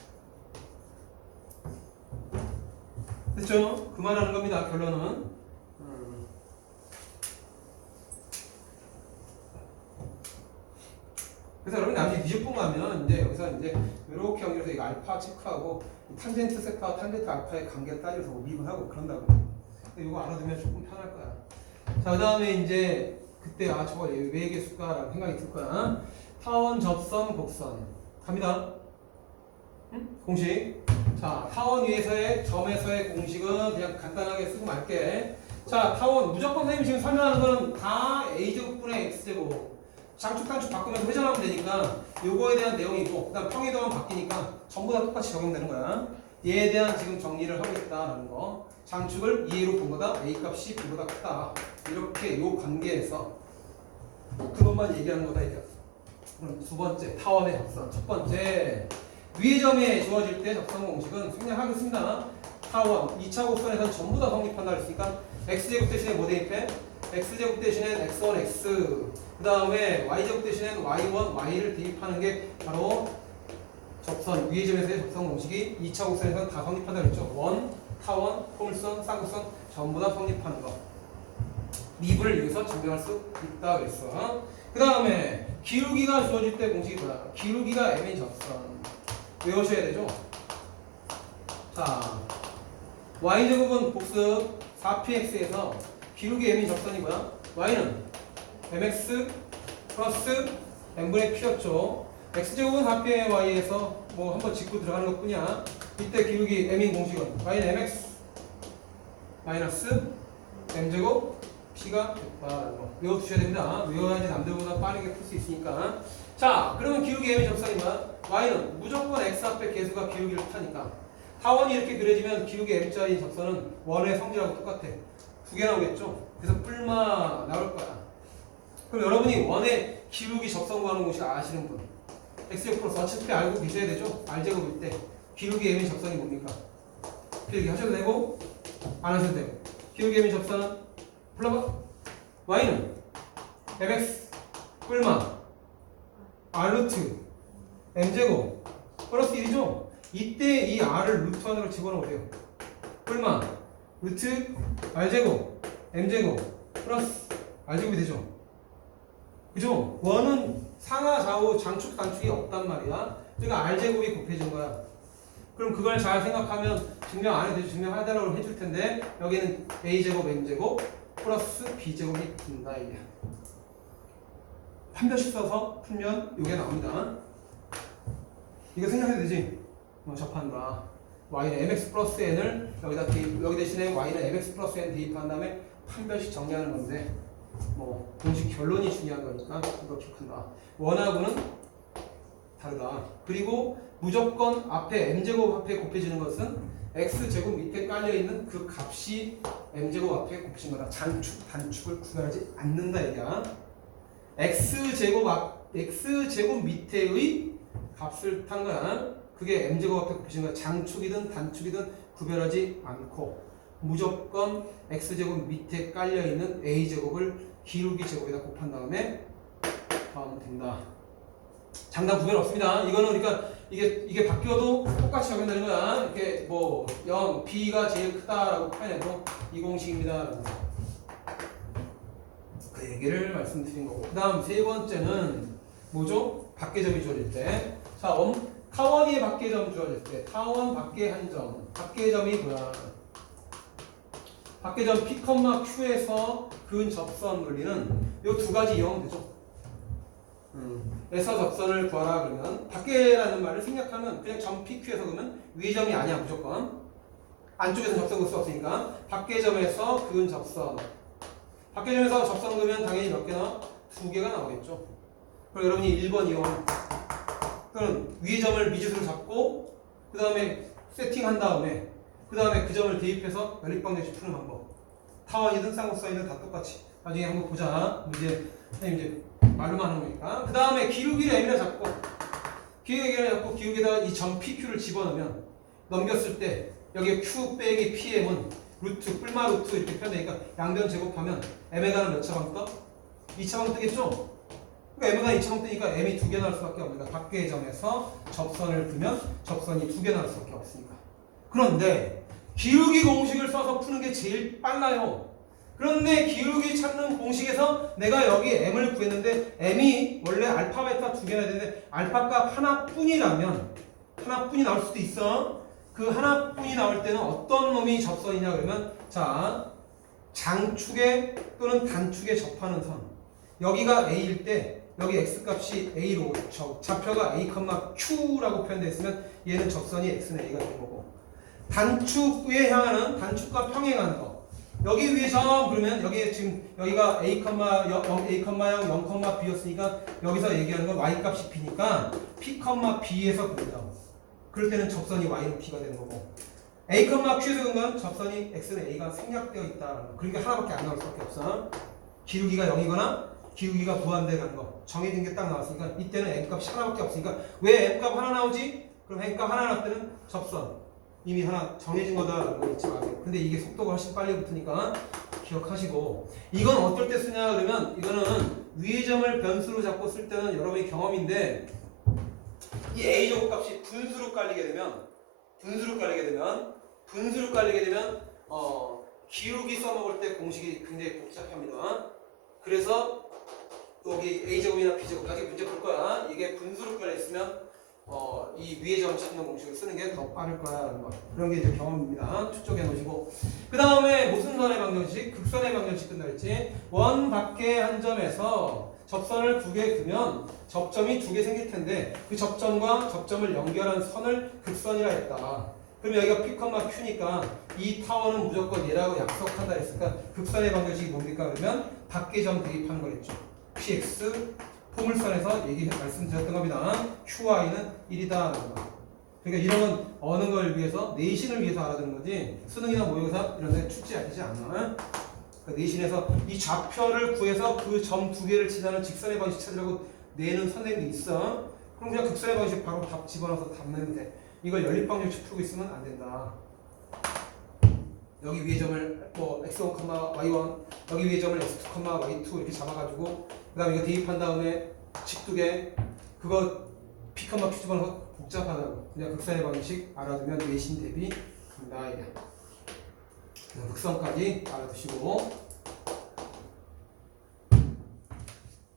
됐죠? 그만하는 겁니다. 결론은. 그래서 여러분 나중에 미적분 가면 이제 여기서 이제 이렇게 연결해서 이거 알파 체크하고 탄젠트 세타와 탄젠트 알파의 관계를 따져서 미분하고 그런다고. 이거 알아두면 조금 편할 거야. 자, 그다음에 이제 그때 저거 왜 얘기했을까라는 생각이 들 거야. 타원, 접선, 곡선 갑니다. 공식. 자, 타원 위에서의 점에서의 공식은 그냥 간단하게 쓰고 말게. 자, 타원 무조건 선생님이 지금 설명하는 거는 다 a제곱분의 x제곱. 장축 단축 바꾸면서 회전하면 되니까 요거에 대한 내용이고 그다음 평이동은 바뀌니까 전부 다 똑같이 적용되는 거야. 얘에 대한 지금 정리를 하고 있다라는 거. 장축을 2로 본 거다. a 값이 b보다 크다. 이렇게 요 관계에서 그것만 얘기하는 거다 이제. 그럼 두 번째 타원의 접선. 첫 번째 위의 점에 주어질 때 접선 공식은 생략하겠습니다. 타원 2차 곡선에서는 전부 다 성립한다 했으니까 x제곱 대신에 뭐 대입해? x제곱 대신에 x1 x 그 다음에 y제곱 대신에 y1 y를 대입하는 게 바로 접선 위의 점에서의 접선 공식이 2차 곡선에서는 다 성립한다 그랬죠. 원, 타원, 포물선, 쌍곡선 전부 다 성립하는 거. 미분을 여기서 증명할 수 있다 그랬어. 그 다음에 기울기가 주어질 때 공식이 뭐야? 기울기가 m인 접선 외우셔야 되죠. 자, y제곱은 복습 4px에서 기울기 m인 접선이 뭐야? y는 mx 플러스 n분의 p였죠. x제곱은 4py에서 뭐 한번 짚고 들어가는 것 뿐이야. 이때 기울기 m인 공식은 y는 mx 마이너스 m제곱 p가 됐다라는 거 외워두셔야 됩니다. 외워야지 남들보다 빠르게 풀 수 있으니까. 자, 그러면 기울기 m의 접선이 뭐야? y는 무조건 x 앞에 계수가 기울기를 타니까 타원이 이렇게 그려지면 기울기 m자인 접선은 원의 성질하고 똑같아. 두 개 나오겠죠? 그래서 뿔마 나올 거야. 그럼 여러분이 원의 기울기 접선 구하는 공식 아시는 분 x제곱 플러스 어차피 알고 계셔야 되죠? r제곱일 때 기울기 m의 접선이 뭡니까? 기울기 하셔도 되고 안 하셔도 되고 기울기 m의 접선은 불러봐. y는 mx 뿔마 r루트 m제곱 플러스 1이죠? 이때 이 r을 루트 안으로 집어넣으세요. 뿔마 루트 r제곱 m제곱 플러스 r제곱이 되죠. 그죠? 원은 상하 좌우 장축 단축이 없단 말이야. 그러니까 r제곱이 곱해진 거야. 그럼 그걸 잘 생각하면 증명 안 해도 되죠. 증명하다라고 해줄 텐데 여기는 a제곱 m제곱 플러스 b제곱이 된다 이게. 한 변씩 써서 풀면 이게 나옵니다. 이거 생각해도 되지? 접한다. y는 mx 플러스 n을 여기 대신에 y는 mx 플러스 n 대입한 다음에 판별식 정리하는 건데 뭐 공식 결론이 중요한 거니까 이거 기억한다. 원하고는 다르다. 그리고 무조건 앞에 m제곱 앞에 곱해지는 것은 x제곱 밑에 깔려있는 그 값이 m제곱 앞에 곱해진 거다. 장축, 단축을 구별하지 않는다 얘기야. x제곱 밑에의 값을 탄 거야. 그게 m제곱 앞에 곱해진 거야. 장축이든 단축이든 구별하지 않고 무조건 x제곱 밑에 깔려있는 a제곱을 기울기 제곱에다 곱한 다음에 하면 된다. 장단 구별 없습니다. 이거는 그러니까 이게 바뀌어도 똑같이 적용되는 거야. 이렇게 뭐 0, b가 제일 크다라고 표현해도 이 공식입니다. 그 얘기를 말씀드린 거고. 그 다음 세 번째는 뭐죠? 밖에점이 주어질 때. 자, 타원이 밖에점 주어질 때. 타원 밖에 한 점. 밖에점이 뭐야? 밖에점 P, Q에서 근 접선 물리는 이 두 가지 이용하면 되죠. 에서 접선을 구하라 그러면 밖에라는 말을 생략하면 그냥 점 PQ에서 그러면 위의 점이 아니야 무조건. 안쪽에서 접선 그을 수 없으니까 밖의 점에서 근 접선. 밖의 점에서 접선 그으면 당연히 몇 개나? 두 개가 나오겠죠. 그럼 여러분이 1번 이용. 그럼 위의 점을 미지수로 잡고 그 다음에 세팅한 다음에 그 다음에 그 점을 대입해서 연립방정식 푸는 방법. 타원이든 쌍꺼사이든 다 똑같이. 나중에 한번 보자. 문제 선생님 이제 말로만 하는 거니까. 그 다음에 기울기를 m이라 잡고 기울기에다가 이 점 PQ를 집어넣으면 넘겼을 때 여기 Q 빼기 PM은 루트, 뿔마 루트 이렇게 표현되니까 양변 제곱하면 m에 가는 몇 차방 떠? 2차방 뜨겠죠? 그러니까 m에 가는 2차방 뜨니까 m이 두 개 나올 수밖에 없으니까 밖의 점에서 접선을 두면 접선이 두 개 나올 수밖에 없으니까. 그런데 기울기 공식을 써서 푸는 게 제일 빨라요. 그런데 기울기 찾는 공식에서 내가 여기 m을 구했는데 m이 원래 알파, 베타 두 개나 되는데 알파 값 하나뿐이라면 하나뿐이 나올 수도 있어. 그 하나뿐이 나올 때는 어떤 놈이 접선이냐 그러면 자 장축에 또는 단축에 접하는 선. 여기가 a일 때 여기 x값이 a로 좌표가 a, q라고 표현되어 있으면 얘는 접선이 x는 a가 된 거고 단축에 향하는 단축과 평행하는 거. 여기 위에 점 그러면 여기에 지금 여기가 a, 0, a, 0, b였으니까 여기서 얘기하는 건 y 값이 b니까 p, b에서 그린다. 그럴 때는 접선이 y는 b가 되는 거고 a, q에서 그러면 접선이 x는 a가 생략되어 있다라는 거. 그러니까 하나밖에 안 나올 수밖에 없어. 기울기가 0이거나 기울기가 무한대 가는 거. 정해진 게 딱 나왔으니까 이때는 m 값이 하나밖에 없으니까 왜 m 값 하나 나오지? 그럼 m 값 하나 나올 때는 접선. 이미 하나 정해진 거다라고 잊지 마세요. 근데 이게 속도가 훨씬 빨리 붙으니까 기억하시고 이건 어떨 때 쓰냐 그러면 이거는 위의 점을 변수로 잡고 쓸 때는 여러분의 경험인데 이 a제곱 값이 분수로 깔리게 되면 기울기 써먹을 때 공식이 굉장히 복잡합니다. 그래서 여기 a제곱이나 b제곱 나중에 문제 볼 거야. 이게 분수로 깔려 있으면 이 위의 점 찾는 공식을 쓰는 게 더 빠를 거라는 거. 그런 게 이제 경험입니다. 추적해 놓으시고. 그 다음에 무슨 선의 방정식? 극선의 방정식 끝나 있지. 원 밖의 한 점에서 접선을 두 개 그면 접점이 두 개 생길 텐데 그 접점과 접점을 연결한 선을 극선이라 했다. 그럼 여기가 P, Q니까 이 타원은 무조건 얘라고 약속한다 했으니까 극선의 방정식이 뭡니까? 그러면 밖의 점 대입하는 거겠죠. PX 포물선에서 말씀드렸던 겁니다. QI는 1이다. 그러니까 이런 건 어느 걸 위해서? 내신을 위해서 알아두는 거지 수능이나 모의고사 이런 데 출제되지 않아. 그러니까 내신에서 이 좌표를 구해서 그 점 두 개를 지나는 직선의 방식 찾으라고 내는 선생님도 있어. 그럼 그냥 극선의 방식 바로 답 집어넣어서 답 내면 돼. 이걸 연립방정식 풀고 있으면 안 된다. 여기 위의 점을 뭐 x1, y1 여기 위의 점을 x2, y2 이렇게 잡아가지고 그 다음에 이거 대입한 다음에 직두개 그거 P, Q 집어넣어서 복잡하다고 그냥 극선의 방식 알아두면 내신 대비 간다 이게. 극선까지 알아두시고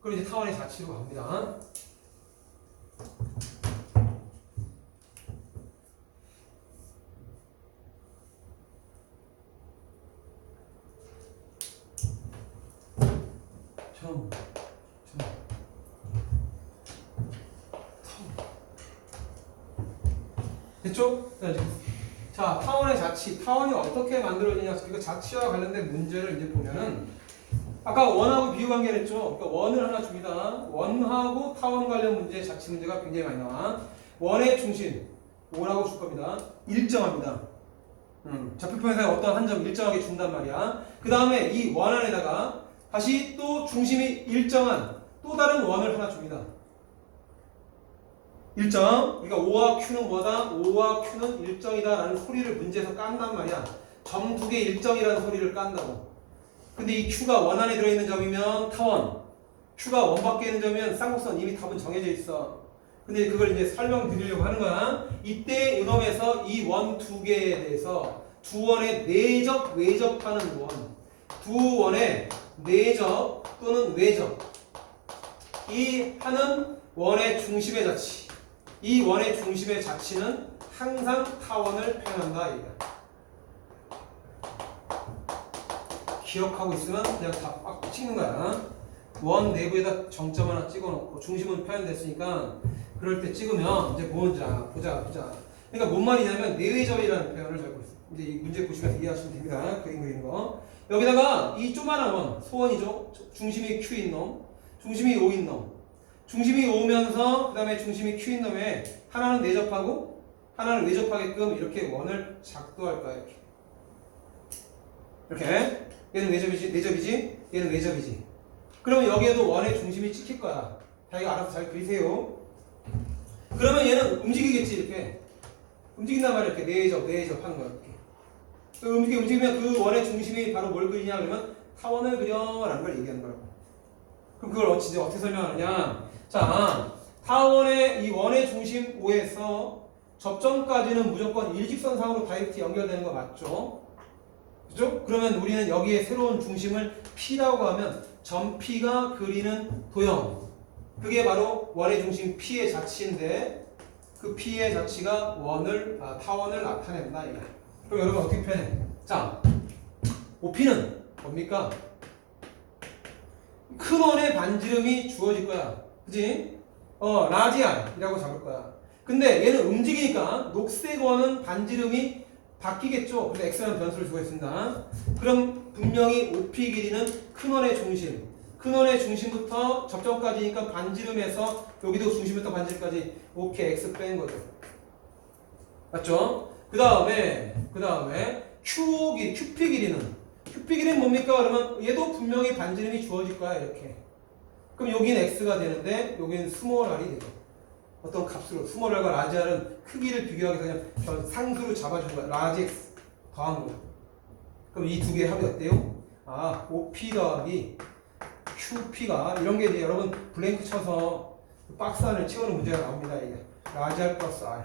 그럼 이제 타원의 자치로 갑니다. 됐죠? 자, 타원의 자치. 타원이 어떻게 만들어지냐. 그러니까 자치와 관련된 문제를 이제 보면은 아까 원하고 비유 관계를 했죠. 그러니까 원을 하나 줍니다. 원하고 타원 관련 문제, 자치 문제가 굉장히 많이 나와. 원의 중심, 뭐라고 줄 겁니다. 일정합니다. 좌표표에서 어떤 한 점 일정하게 준단 말이야. 그 다음에 이 원 안에다가 다시 또 중심이 일정한 또 다른 원을 하나 줍니다. 일정. 그러니까 O와 Q는 뭐다? O와 Q는 일정이다 라는 소리를 문제에서 깐단 말이야. 점 두 개 일정이라는 소리를 깐다고. 근데 이 Q가 원 안에 들어있는 점이면 타원, Q가 원 밖에 있는 점이면 쌍곡선. 이미 답은 정해져 있어. 근데 그걸 이제 설명드리려고 하는 거야. 이때 이놈에서 이 원 두 개에 대해서 두 원의 내접, 외접하는 원, 두 원의 내접 또는 외접, 이 하는 원의 중심의 자치, 이 원의 중심의 자치는 항상 타원을 표현한다 이거야. 기억하고 있으면 그냥 다 빡 찍는 거야. 원 내부에다 정점 하나 찍어놓고 중심은 표현됐으니까 그럴 때 찍으면 이제 보자. 그러니까 뭔 말이냐면 내외접이라는 표현을 잘 보세요. 이제 이 문제 보시면서 이해하시면 됩니다. 그림 그리는 거. 여기다가 이 조그만한 원, 소원이죠. 중심이 Q인 놈, 중심이 O인 놈. 중심이 O면서 그 다음에 중심이 Q인 놈에 하나는 내접하고 하나는 외접하게끔 이렇게 원을 작도할 거야. 이렇게. 얘는 외접이지, 내접이지, 얘는 외접이지. 그러면 여기에도 원의 중심이 찍힐 거야. 자기가 알아서 잘 그리세요. 그러면 얘는 움직이겠지, 이렇게. 움직인단 말이야, 이렇게. 내접 하는 거야, 이렇게. 움직이면 그 원의 중심이 바로 뭘 그리냐, 그러면 타원을 그려, 라는 걸 얘기하는 거라고. 그럼 그걸 어떻게 설명하느냐. 자, 타원의 이 원의 중심 O에서 접점까지는 무조건 일직선상으로 다이렉트 연결되는 거 맞죠? 그죠? 그러면 우리는 여기에 새로운 중심을 P라고 하면 점 P가 그리는 도형, 그게 바로 원의 중심 P의 자치인데 그 P의 자치가 타원을 나타낸다 이거야. 그럼 여러분 어떻게 표현해? 자, OP는 뭡니까? 큰 원의 반지름이 주어질 거야. 그지? 라지 R이라고 잡을 거야. 근데 얘는 움직이니까 녹색 원은 반지름이 바뀌겠죠. 그래서 X라는 변수를 주고 있습니다. 그럼 분명히 OP 길이는 큰 원의 중심, 큰 원의 중심부터 접점까지니까 반지름에서 여기도 중심부터 반지름까지 오케이 X 뺀 거죠. 맞죠? 그 다음에 QP 길이는 뭡니까? 그러면 얘도 분명히 반지름이 주어질 거야 이렇게. 그럼 여기는 X가 되는데 여기는 스몰 r이 되죠. 어떤 값으로 스몰 r과 라지 r은 크기를 비교하기 위해서 그냥 상수로 잡아주는 거야. 라지 X 더한 거. 그럼 이 두 개의 합이 어때요? OP 더하기 QP가 이런 게 이제 여러분 블랭크 쳐서 박스 안을 채우는 문제가 나옵니다. 이게 라지 R 플러스 R.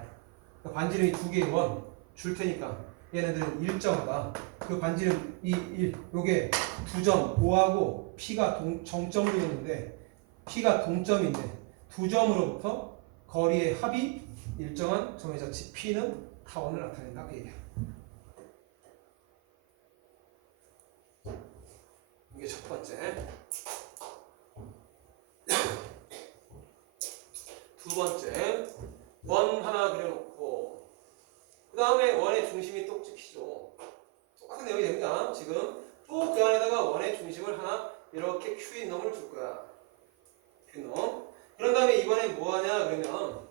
그러니까 반지름이 두 개의 원 줄 테니까 얘네들은 일정하다. 그 반지름 요게 두 점 O하고 P가 정점으로 있는데 P가 동점인데 두 점으로부터 거리의 합이 일정한 점의 자치 P는 타원을 나타낸다 그 얘기야. 이게 첫 번째. 두 번째, 원 하나 그려놓고 그 다음에 원의 중심이 똑 찍히죠. 똑같은 내용이 됩니다. 지금 또 그 안에다가 원의 중심을 하나 이렇게 Q인 놈을 줄 거야. Q놈. 그런 다음에 이번에 뭐 하냐 그러면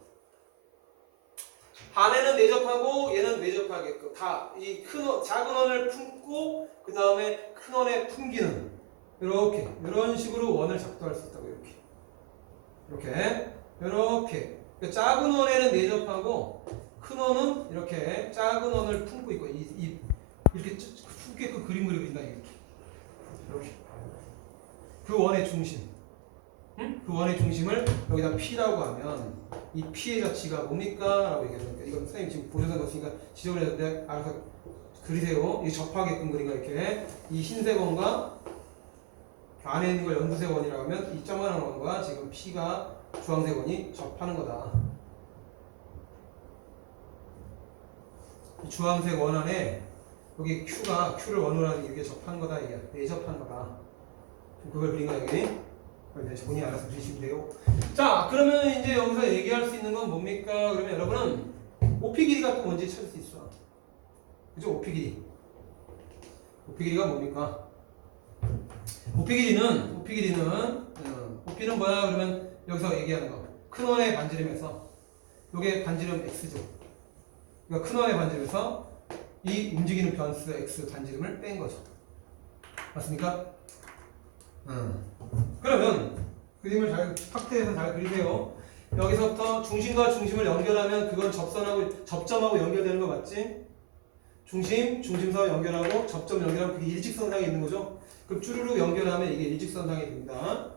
반에는 내접하고 얘는 외접하게끔 다 이 작은 원을 품고 그 다음에 큰 원에 품기는 이런 식으로 원을 작동할 수 있다고 이렇게 작은 원에는 내접하고 큰 원은 이렇게 작은 원을 품고 있고 이렇게 품게끔 그림 그리고 있다 이렇게 그 원의 중심. 그 원의 중심을 여기다 P라고 하면 이 P의 자치가 뭡니까? 라고 얘기하니까 이건 선생님 지금 보셔서 것이니까 지적을 했는데 알아서 그리세요. 이 접하게끔 그린 거 이렇게 이 흰색 원과 안에 있는 걸 연두색 원이라고 하면 이 점하는 원과 지금 P가 주황색 원이 접하는 거다. 이 주황색 원 안에 여기 Q를 원으로 하는 이렇게 접하는 거다. 이게 내접하는 거다. 그걸 그린 거야 여기. 본인이 알아서 그리시면 돼요. 자, 그러면 이제 여기서 얘기할 수 있는 건 뭡니까? 그러면 여러분은 OP 길이가 또 뭔지 찾을 수 있어. 그죠? OP 길이. OP 길이가 뭡니까? OP는 뭐야? 그러면 여기서 얘기하는 거. 큰 원의 반지름에서 요게 반지름 x죠. 그러니까 큰 원의 반지름에서 이 움직이는 변수 x 반지름을 뺀 거죠. 맞습니까? 그러면 그림을 잘 확대해서 잘 그리세요. 여기서부터 중심과 중심을 연결하면 그건 접점하고 연결되는 거 맞지? 중심선 연결하고 접점 연결하면 그게 일직선상에 있는 거죠. 그럼 쭈루룩 연결하면 이게 일직선상에 됩니다.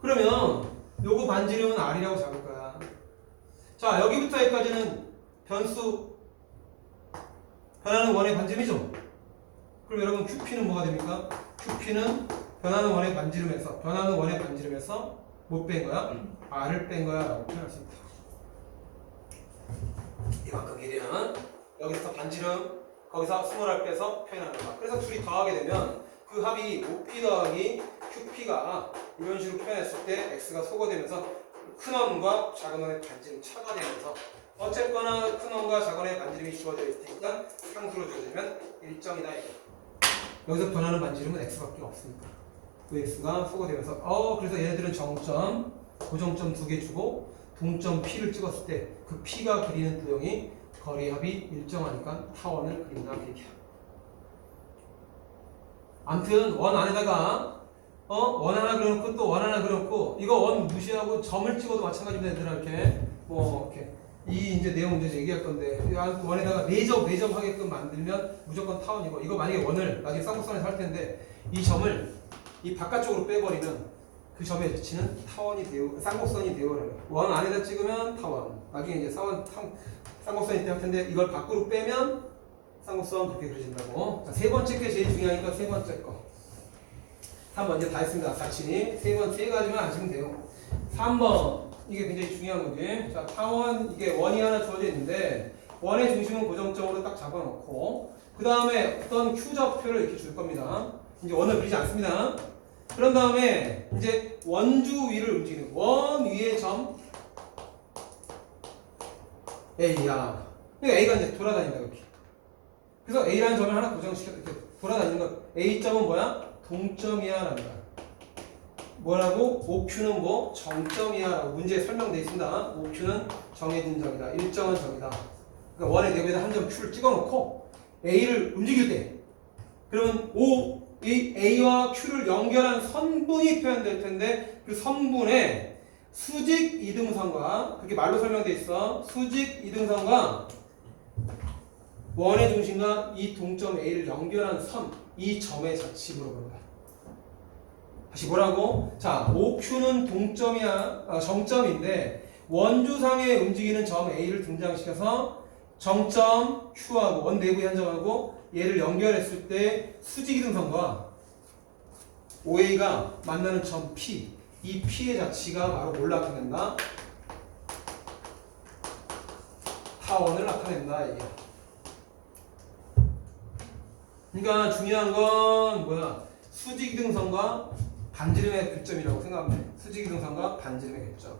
그러면 요거 반지름은 R이라고 잡을 거야. 자, 여기부터 여기까지는 변수 변하는 원의 반지름이죠. 그럼 여러분 QP는 뭐가 됩니까? QP는 변하는 원의 반지름에서 못 뺀 거야? R을 뺀 거야 라고 표현할 수 있다. 이만큼 길이는 여기서 반지름 거기서 20R 빼서 표현하는 거야. 그래서 둘이 더하게 되면 그 합이 OP 더하기 QP가 이런 식으로 표현했을 때 X가 소거되면서 큰 원과 작은 원의 반지름 차가 되면서 어쨌거나 큰 원과 작은 원의 반지름이 주어져 있으니까 상수로 주어지면 일정이다 이게. 여기서 변하는 반지름은 X밖에 없으니까 그 X가 소거되면서 그래서 얘네들은 정점, 고정점 2개 주고 동점 P를 찍었을 때 그 P가 그리는 도형이 거리 합이 일정하니까 타원을 그린다 그 얘기야. 아무튼 원 안에다가 원 하나 그려놓고 또 원 하나 그려놓고 이거 원 무시하고 점을 찍어도 마찬가지입니다. 얘들아 이렇게 이렇게 이 이제 내용 문제 얘기할 건데 원에다가 4점 하게끔 만들면 무조건 타원이고 이거 만약에 원을 나중에 쌍곡선에서 할 텐데 이 점을 이 바깥쪽으로 빼버리면 그 점에 위치는 타원이 쌍곡선이 되어버려요. 원 안에다 찍으면 타원. 나중에 이제 쌍곡선이 될 텐데 이걸 밖으로 빼면 쌍곡선 그렇게 그려진다고. 자, 세 번째 게 제일 중요하니까 세 번째 거. 3번 이제 다 했습니다. 사친이 세 가지만 아시면 돼요. 3번 이게 굉장히 중요한 거지. 자, 타원 이게 원이 하나 주어져 있는데 원의 중심은 고정점으로 딱 잡아놓고 그 다음에 어떤 Q좌표를 이렇게 줄 겁니다. 이제 원을 그리지 않습니다. 그런 다음에 이제 원주 위를 움직이는 원 위의 점 A야. 그러니까 A가 이제 돌아다닌다 이렇게. 그래서 A라는 점을 하나 고정시켜 이렇게 돌아다니는 거. A점은 뭐야? 동점이야 랍니다. 뭐라고? OQ는 뭐? 정점이야 라고 문제에 설명되어 있습니다. OQ는 정해진 점이다. 일정한 점이다. 그러니까 원의 내부에다 한 점 Q를 찍어놓고 A를 움직일 때 그러면 이 A와 Q를 연결한 선분이 표현될 텐데 그 선분의 수직 이등선과 그게 말로 설명되어 있어. 수직 이등선과 원의 중심과 이 동점 A를 연결한 선, 이 점의 자치 물어본다. 다시 뭐라고? 자, OQ는 정점인데 원주상에 움직이는 점 A를 등장시켜서 정점 Q하고 원 내부의 한 점하고 얘를 연결했을 때 수직이등선과 OA가 만나는 점 P, 이 P의 자치가 바로 뭘 나타낸다? 타원을 나타낸다 이게. 그러니까 중요한 건 뭐야? 수직이등선과 반지름의 교점이라고 생각하면 돼. 수직이등선과 반지름의 교점.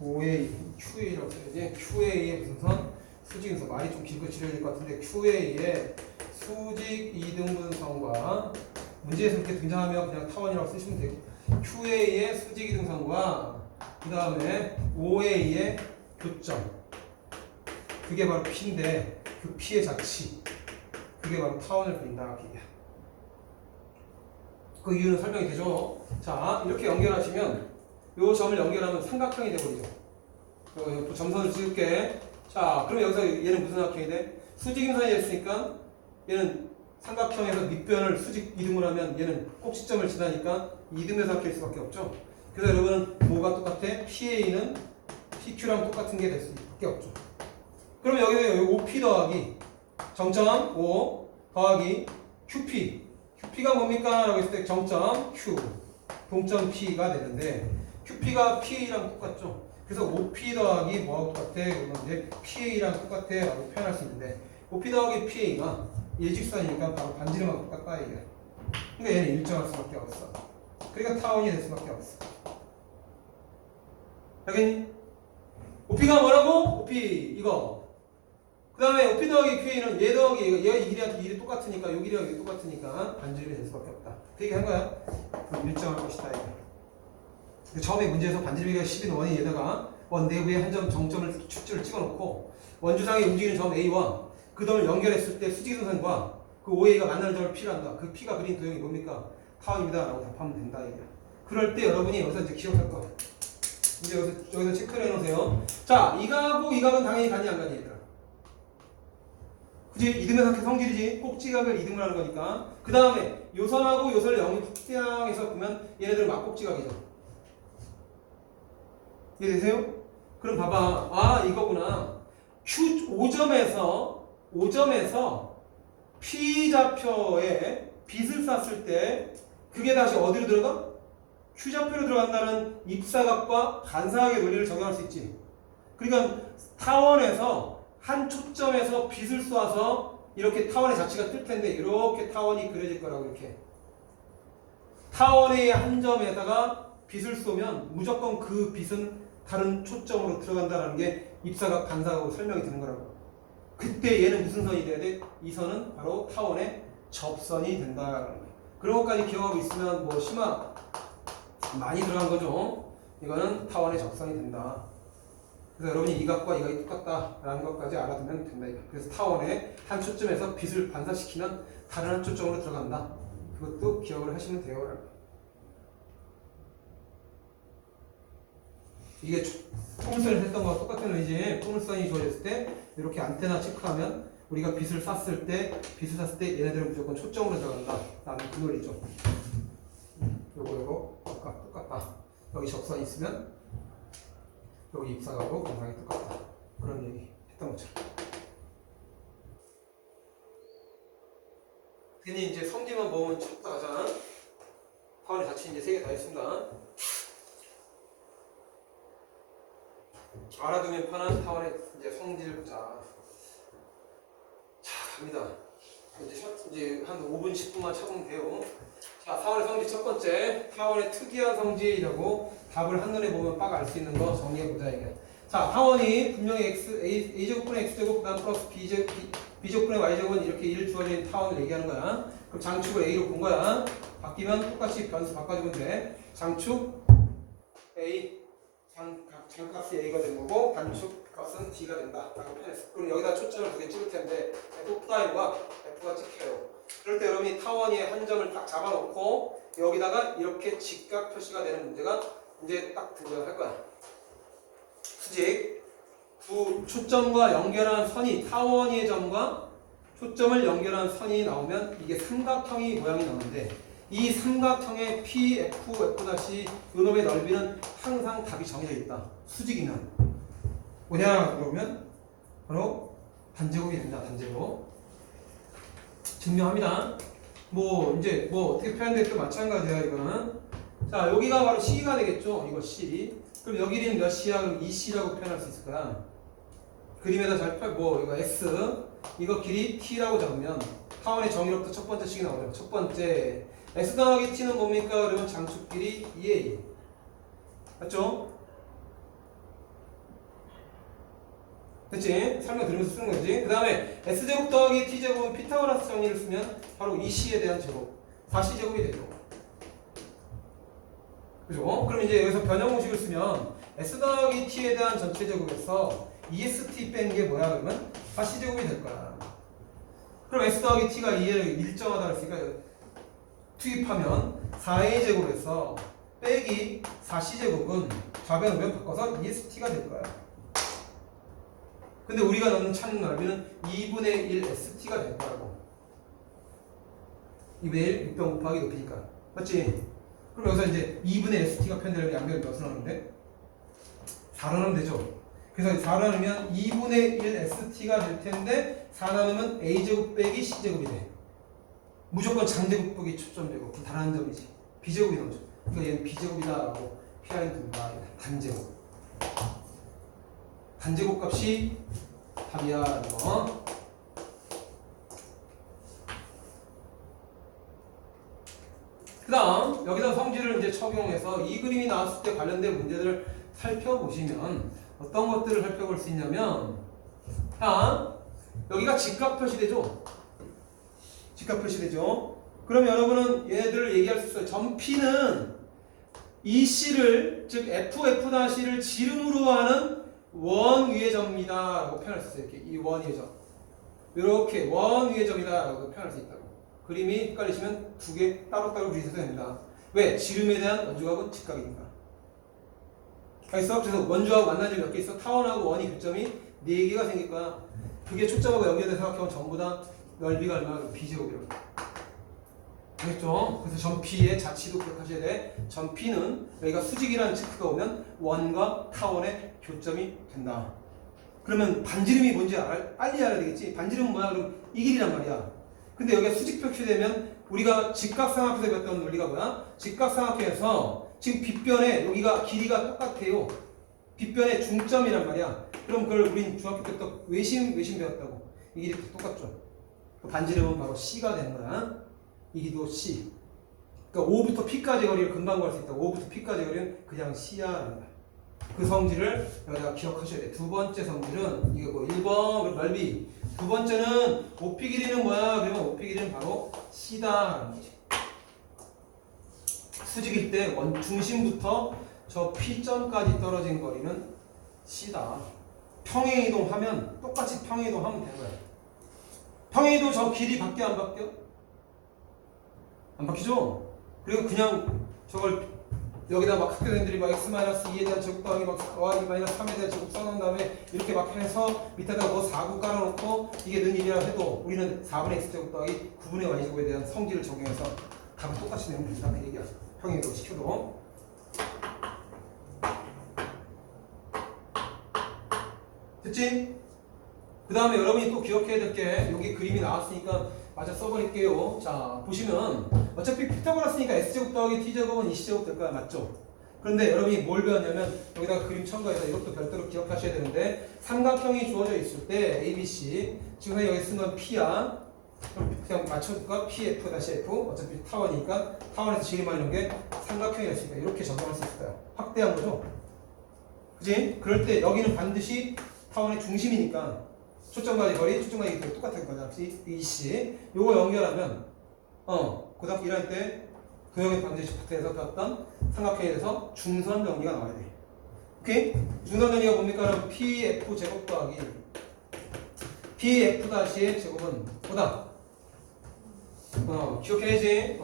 OA, QA라고 써야지. QA의 무슨 선? 수직이등선. 말이 좀 길고 지려야 될 것 같은데 QA의 수직이등분선과 문제에서 이렇게 등장하면 그냥 타원이라고 쓰시면 되고 QA의 수직이등선과 그 다음에 OA의 교점 그게 바로 P인데 그 P의 자치 그게 바로 타원을 그린다 그 이유는 설명이 되죠. 자 이렇게 연결하시면 이 점을 연결하면 삼각형이 되버리죠. 점선을 찍을게. 자 그럼 여기서 얘는 무슨 삼각형이 돼? 수직임선이 됐으니까 얘는 삼각형에서 밑변을 수직 이등을 하면 얘는 꼭지점을 지나니까 이등변삼각형일 수밖에 없죠. 그래서 여러분은 뭐가 똑같아? PA는 PQ랑 똑같은 게 될 수밖에 없죠. 그럼 여기서 여기 OP 더하기 정점 O 더하기 QP QP가 뭡니까? 라고 했을 때 정점 Q 동점 P가 되는데 QP가 PA랑 똑같죠. 그래서 OP 더하기 뭐하고 똑같아? 그러면 이제 PA랑 똑같아 라고 표현할 수 있는데 OP 더하기 PA가 예직선이니까 바로 반지름하고 똑같다 이게. 그러니까 얘는 일정할 수밖에 없어. 그러니까 타원이 될 수밖에 없어. 알겠니? OP가 뭐라고? OP 이거. 그 다음에 OP 더하기 QA는 얘 더하기 얘가 이 길이 똑같으니까 요 길이랑 이게 똑같으니까 반지름이 될 수밖에 없다. 그 얘기 한 거야. 그럼 일정할 것이다 이거. 처음에 문제에서 반지름이가 10인 원인에다가 원 내부에 한 점 정점을 축지를 찍어놓고 원주상에 움직이는 점 A1 그 점을 연결했을 때 수직선과 그 OA가 만나는 점을 P로 한다. 그 P가 그린 도형이 뭡니까? 타원입니다 라고 답하면 된다 이게. 그럴 때 여러분이 여기서 이제 기억할 거. 이제 여기서 체크를 해놓으세요. 자, 이 각하고 이 각은 당연히 가니 안 가니 얘들아. 그지? 이등변 성질이지. 꼭지각을 이등분 하는 거니까. 그 다음에 요선하고 요선을 확대항해서 보면 얘네들 막꼭지각이죠. 이해되세요? 그럼 봐봐. 아 이거구나. Q 5점에서 P좌표에 빛을 쐈을 때 그게 다시 어디로 들어가? Q좌표로 들어간다는 입사각과 반사각의 논리를 적용할 수 있지. 그러니까 타원에서 한 초점에서 빛을 쏴서 이렇게 타원의 자체가 뜰 텐데 이렇게 타원이 그려질 거라고 이렇게. 타원의 한 점에다가 빛을 쏘면 무조건 그 빛은 다른 초점으로 들어간다는 게 입사각 반사각으로 설명이 되는 거라고. 그때 얘는 무슨 선이 돼야 돼? 이 선은 바로 타원의 접선이 된다. 그런 것까지 기억하고 있으면 뭐 심화 많이 들어간 거죠. 이거는 타원의 접선이 된다. 그래서 여러분이 이 각과 이 각이 똑같다라는 것까지 알아두면 된다. 그래서 타원의 한 초점에서 빛을 반사시키면 다른 한 초점으로 들어간다. 그것도 기억을 하시면 돼요. 이게 포물선에서 했던 거와 똑같은 의지. 포물선이 주어졌을 때 이렇게 안테나 체크하면 우리가 빛을 쐈을 때 얘네들은 무조건 초점으로 들어간다 라는 그 논리죠. 요거 똑같다. 여기 접선이 있으면 여기 입사각으로 방향이 똑같다. 그런 얘기 했던 것처럼. 괜히 이제 성질만 보면 쳤다 가잖아. 타원의 자체 이제 3개 다 했습니다. 알아두면 편한 타원의 이제 성질 보자. 자, 갑니다. 이제 한 5분, 10분만 참으면 돼요. 자, 타원의 성질 첫 번째. 타원의 특이한 성질이라고 답을 한눈에 보면 빡 알 수 있는 거 정리해보자, 이게. 자, 타원이 분명히 A제곱분의 X제곱, 그 다음 플러스 B제곱분의 Y제곱은 이렇게 1 주어진 타원을 얘기하는 거야. 그럼 장축을 A로 본 거야. 바뀌면 똑같이 변수 바꿔주면 돼. 장축 A. 장값이 A가 된 거고 단축 값은 D가 된다 라고 표현했어. 그럼 여기다 초점을 2개 찍을 텐데 F'과 F가 찍혀요. 그럴 때 여러분이 타원의 한 점을 딱 잡아놓고 여기다가 이렇게 직각 표시가 되는 문제가 이제 딱 등장할 거야. 수직 두 초점과 연결한 선이 타원의 점과 초점을 연결한 선이 나오면 이게 삼각형이 모양이 나오는데 이 삼각형의 P, F, F' 요놈의 넓이는 항상 답이 정해져 있다. 수직이면 뭐냐 그러면 바로 반제곱이 된다. 반제곱 증명합니다. 뭐 이제 뭐 어떻게 표현될도 마찬가지야 이거는. 자 여기가 바로 C가 되겠죠. 이거 C. 그럼 여기 길이는 몇 C야? 그럼 2C라고 표현할 수 있을 거야. 그림에다 잘 뭐 이거 X 이거 길이 T라고 잡으면 타원의 정의로부터 첫 번째 식이 나오죠. 첫 번째 S 더하기 T는 뭡니까? 그러면 장축 길이 2A 맞죠? 됐지? 설명 들으면서 쓰는 거지. 그 다음에 S제곱 더하기 T제곱은 피타고라스 정리를 쓰면 바로 2C에 대한 제곱 4C제곱이 되죠. 그죠? 그럼 이제 여기서 변형공식을 쓰면 S 더하기 T에 대한 전체 제곱에서 EST 뺀 게 뭐야 그러면 4C제곱이 될 거야. 그럼 S 더하기 T가 2에 일정하다 했으니까 투입하면 4A 제곱에서 빼기 4C제곱은 좌변으로 바꿔서 EST가 될 거야. 근데 우리가 넣는 찾는 넓이는 2분의 1 ST가 될 거라고. 2분의 1 6병 곱하기 높이니까. 맞지? 그럼 여기서 이제 2분의 ST가 편되려면 양변을 몇을 넣는데? 4로 넣으면 되죠. 그래서 4로 넣으면 2분의 1 ST가 될 텐데 4 나누면 A제곱 빼기 C제곱이 돼. 무조건 장제곱 빼기 초점제곱. 단 한 점이지. B제곱이 나오죠. 그러니까 얘는 B제곱이다 라고 표현이 된다. 단제곱. 단제곱 값이 답이야. 이거. 그 다음 여기다 성질을 이제 적용해서 이 그림이 나왔을 때 관련된 문제들을 살펴보시면 어떤 것들을 살펴볼 수 있냐면 자 여기가 직각 표시되죠. 직각 표시되죠. 그럼 여러분은 얘네들을 얘기할 수 있어요. 점 P는 이 C를 즉 FF'를 지름으로 하는 원 위의 점이다 라고 표현할 수 있어요. 이렇게 이 원 위의 점 이렇게 원 위의 점이다 라고 표현할 수 있다고. 그림이 헷갈리시면 두 개 따로따로 그리셔도 됩니다. 왜? 지름에 대한 원주각은 직각이니까. 알겠어? 그래서 원주하고 만난 점이 몇 개 있어? 타원하고 원이 교점이 4개가 생길 거야. 그게 초점하고 연결된 삼각형은 전부 다 넓이가 얼마나? B제곱이라고. 알겠죠? 그래서 점 P의 자치도 기억하셔야 돼. 점 P는 여기가 수직이라는 체크가 오면 원과 타원의 교점이 된다. 그러면 반지름이 뭔지 빨리 알아야 되겠지? 반지름은 뭐야? 그럼 이 길이란 말이야. 근데 여기가 수직 표시되면 우리가 직각삼각형에서 배웠던 논리가 뭐야? 직각삼각형에서 지금 빗변에 여기가 길이가 똑같아요. 빗변의 중점이란 말이야. 그럼 그걸 우린 중학교 때부터 외심 배웠다고. 이 길이 똑같죠. 반지름은 바로 C가 되는 거야. 이 길이도 C. 그러니까 O부터 P까지 거리를 금방 구할 수 있다고. O부터 P까지 거리는 그냥 C야라는 거야. 그 성질을 여기다가 기억하셔야 돼. 두 번째 성질은 이게 뭐 1번 넓이. 두 번째는 OP 길이는 뭐야? 그러면 OP 길이는 바로 C다라는 거지. 수직일 때 원 중심부터 저 P점까지 떨어진 거리는 C다. 평행이동 하면 똑같이 평행이동 하면 되는 거야. 평행이동 저 길이 바뀌어 안 바뀌어? 안 바뀌죠? 그리고 그냥 저걸 여기다 막 학교생들이 막 x-2에 대한 제곱 더하기 막 y-3에 대한 제곱 써놓은 다음에 이렇게 막 해서 밑에다가 뭐 4구 깔아놓고 이게 는 1이라 해도 우리는 4분의 x제곱 더하기 9분의 y제곱에 대한 성질을 적용해서 답을 똑같이 내면 된다 그 얘기야. 평행이동 시켜도. 됐지? 그 다음에 여러분이 또 기억해야 될 게 여기 그림이 나왔으니까 마저 써버릴게요. 자 보시면 어차피 피타고라스니까 x제곱 더하기 t제곱은 2c제곱 될 거야. 맞죠? 그런데 여러분이 뭘 배웠냐면 여기다가 그림 첨가해서 이것도 별도로 기억하셔야 되는데 삼각형이 주어져 있을 때 ABC 지금 여기 쓴 건 P야. 그럼 그냥 맞춰줄까? PF 다시 F 어차피 타원이니까 타원에서 지름 하는 게 삼각형이었으니까 이렇게 적용할 수 있어요. 확대한 거죠? 그지? 그럴 때 여기는 반드시 타원의 중심이니까 초점과의 거리, 초점과의 거리 똑같은 거잖아. EC. 요거 연결하면, 고등학교 1학년 때 도형의 방정식 파트에서 배웠던 삼각형에 대해서 중선 정리가 나와야 돼. 오케이? 중선 정리가 뭡니까? 그럼 PF 제곱 더하기 PF 다시의 제곱은 뭐다? 기억해야지.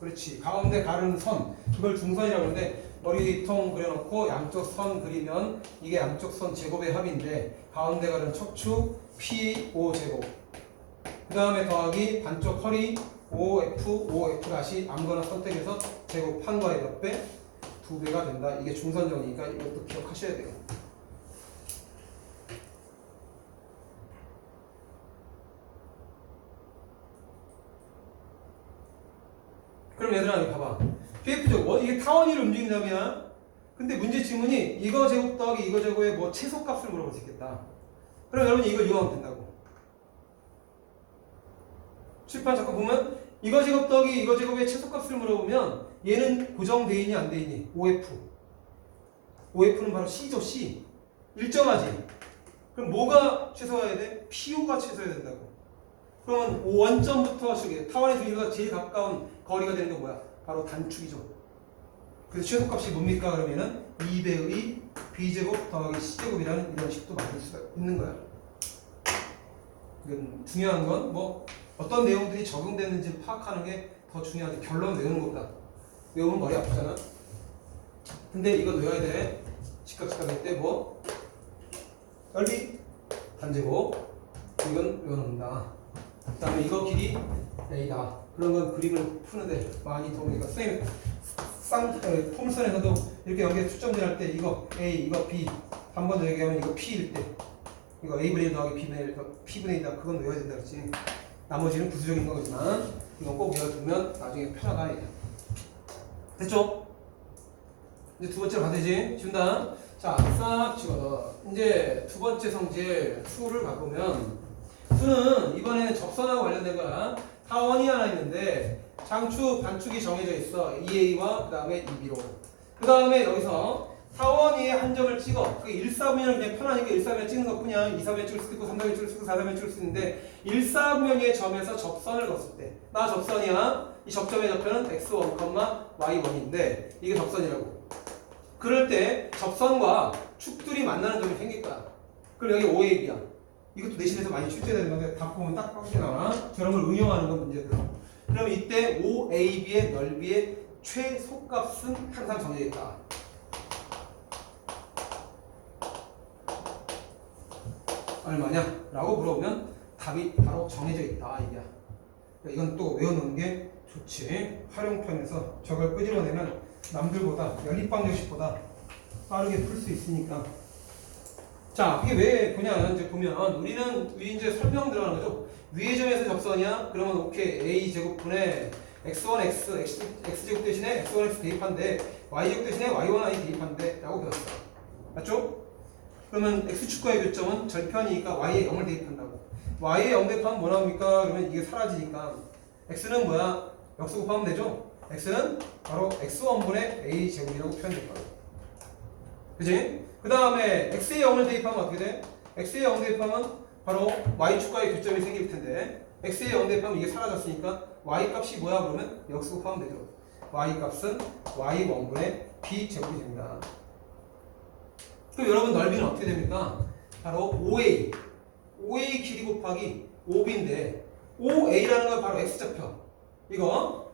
그렇지. 가운데 가르는 선. 그걸 중선이라고 하는데, 머리통 그려놓고 양쪽 선 그리면 이게 양쪽 선 제곱의 합인데 가운데 가는 척추 P5제곱 그 다음에 더하기 반쪽 허리 OF 다시 아무거나 선택해서 제곱한 거에 몇 배? 2배가 된다. 이게 중선정이니까 이것도 기억하셔야 돼요. 그럼 얘들아 여기 봐봐. PF제곱 이게 타원위를 움직이는 점이야. 근데 문제 지문이 이거 제곱 더하기 이거 제곱의 뭐 최소값을 물어볼 수 있겠다. 그럼 여러분이 이걸 이용하면 된다고. 칠판 잠깐 보면 이거 제곱 더하기 이거 제곱의 최소값을 물어보면 얘는 고정돼 있니 안 돼 있니? OF는 바로 C죠. C. 일정하지. 그럼 뭐가 최소화해야 돼? PO가 최소해야 된다고. 그러면 원점부터 저기 타원의 중심보다 제일 가까운 거리가 되는 게 뭐야? 바로 단축이죠. 그래서 최소값이 뭡니까? 그러면은 2배의 B제곱 더하기 C제곱이라는 이런 식도 만들 수가 있는 거야. 이건 중요한 건 뭐 어떤 내용들이 적용됐는지 파악하는 게 더 중요한데 결론 외우는 것보다 외우면 머리 아프잖아. 근데 이거 외워야 돼. 직각할 때 뭐 넓이 단제곱 이건 외워놓는다. 그 다음에 이거 길이 A다. 그런 건 그림을 푸는데 많이 도움이 되니까 선생님 포물선에서도 이렇게 여기에 수점들 때 이거 A, 이거 B 한 번 더 얘기하면 이거 P일 때 이거 A분의 1 더하기 P분의 1이다. 그건 외워야 된다 그랬지. 나머지는 부수적인 거지만 이건 꼭 외워두면 나중에 편하다 얘기야. 됐죠? 이제 두 번째로 가되지. 준다. 자, 싹 집어넣어. 이제 두 번째 성질 수를 바꾸면 수는 이번에는 접선하고 관련된 거야. 타원이 하나 있는데 장축, 반축이 정해져 있어. 2a와 그 다음에 2b로. 그 다음에 여기서 사원이의 한 점을 찍어. 그 1, 4분면은 그냥 편하니까 1, 4분면 찍는 것뿐이야. 2, 4분면 찍을 수도 있고 3, 4분면 찍을 수도 있고 4, 4분면 찍을 수 있는데 1, 4분면의 점에서 접선을 그었을 때 나 접선이야. 이 접점의 좌표는 x1, y1인데 이게 접선이라고. 그럴 때 접선과 축들이 만나는 점이 생길 거야. 그럼 여기 OAB야. 이것도 내신에서 많이 출제되는 건데 다 보면 딱 빠르게 나와. 저런 걸 응용하는 건 문제들. 그럼 이때 OAB의 넓이의 최소값은 항상 정해져 있다. 얼마냐? 라고 물어보면 답이 바로 정해져 있다. 이게. 이건 또 외워놓는 게 좋지. 활용편에서 저걸 끄집어내면 남들보다 연립방정식보다 빠르게 풀 수 있으니까. 자, 그게 왜 그냥 이제 보면 우리는 이제 설명 들어가는 거죠. 위의 점에서 접선이야? 그러면 오케이 a 제곱분의 x1x x제곱 대신에 x1x 대입한대 y제곱 대신에 y1y 대입한대 라고 배웠어. 맞죠? 그러면 x축과의 교점은 절편이니까 y에 0을 대입한다고. y에 0 대입하면 뭐 나옵니까? 그러면 이게 사라지니까 x는 뭐야? 역수 곱하면 되죠? x는 바로 x1분의 a 제곱이라고 표현될 거야. 그지? 그 다음에 x에 0을 대입하면 어떻게 돼? x에 0 대입하면 바로 y축과의 교점이 생길 텐데 x에 0 대입하면 이게 사라졌으니까 y 값이 뭐야? 그러면 역수 곱하면 되죠. y 값은 y1분의 b 제곱이 됩니다. 그럼 여러분 넓이는 어떻게 됩니까? 바로 5a 길이 곱하기 5b인데 5a라는 건 바로 x좌표 이거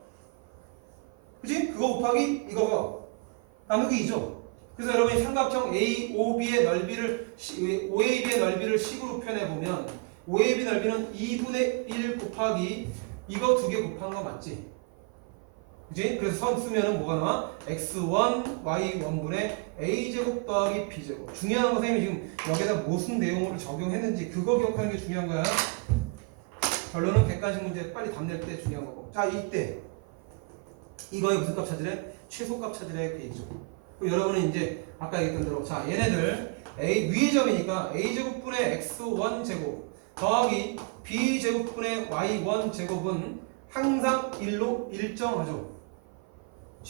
그치? 그거 곱하기 이거가 나누기 2죠. 그래서 여러분이 삼각형 AOB의 넓이를 OAB의 넓이를 식으로 표현해보면 OAB 넓이는 2분의 1 곱하기 이거 두 개 곱한 거 맞지? 그치? 그래서 선 쓰면은 뭐가 나와? x1, y1분의 a제곱 더하기 b제곱. 중요한 거 선생님이 지금 여기다 무슨 내용을 적용했는지 그거 기억하는 게 중요한 거야. 결론은 객관식 문제 빨리 답 낼 때 중요한 거고. 자, 이때 이거의 무슨 값 찾으래? 최소값 찾으래 그 얘기죠. 그럼 여러분은 이제 아까 얘기했던 대로 자 얘네들 a 위의 점이니까 a제곱분의 x1 제곱 더하기 b제곱분의 y1 제곱은 항상 1로 일정하죠.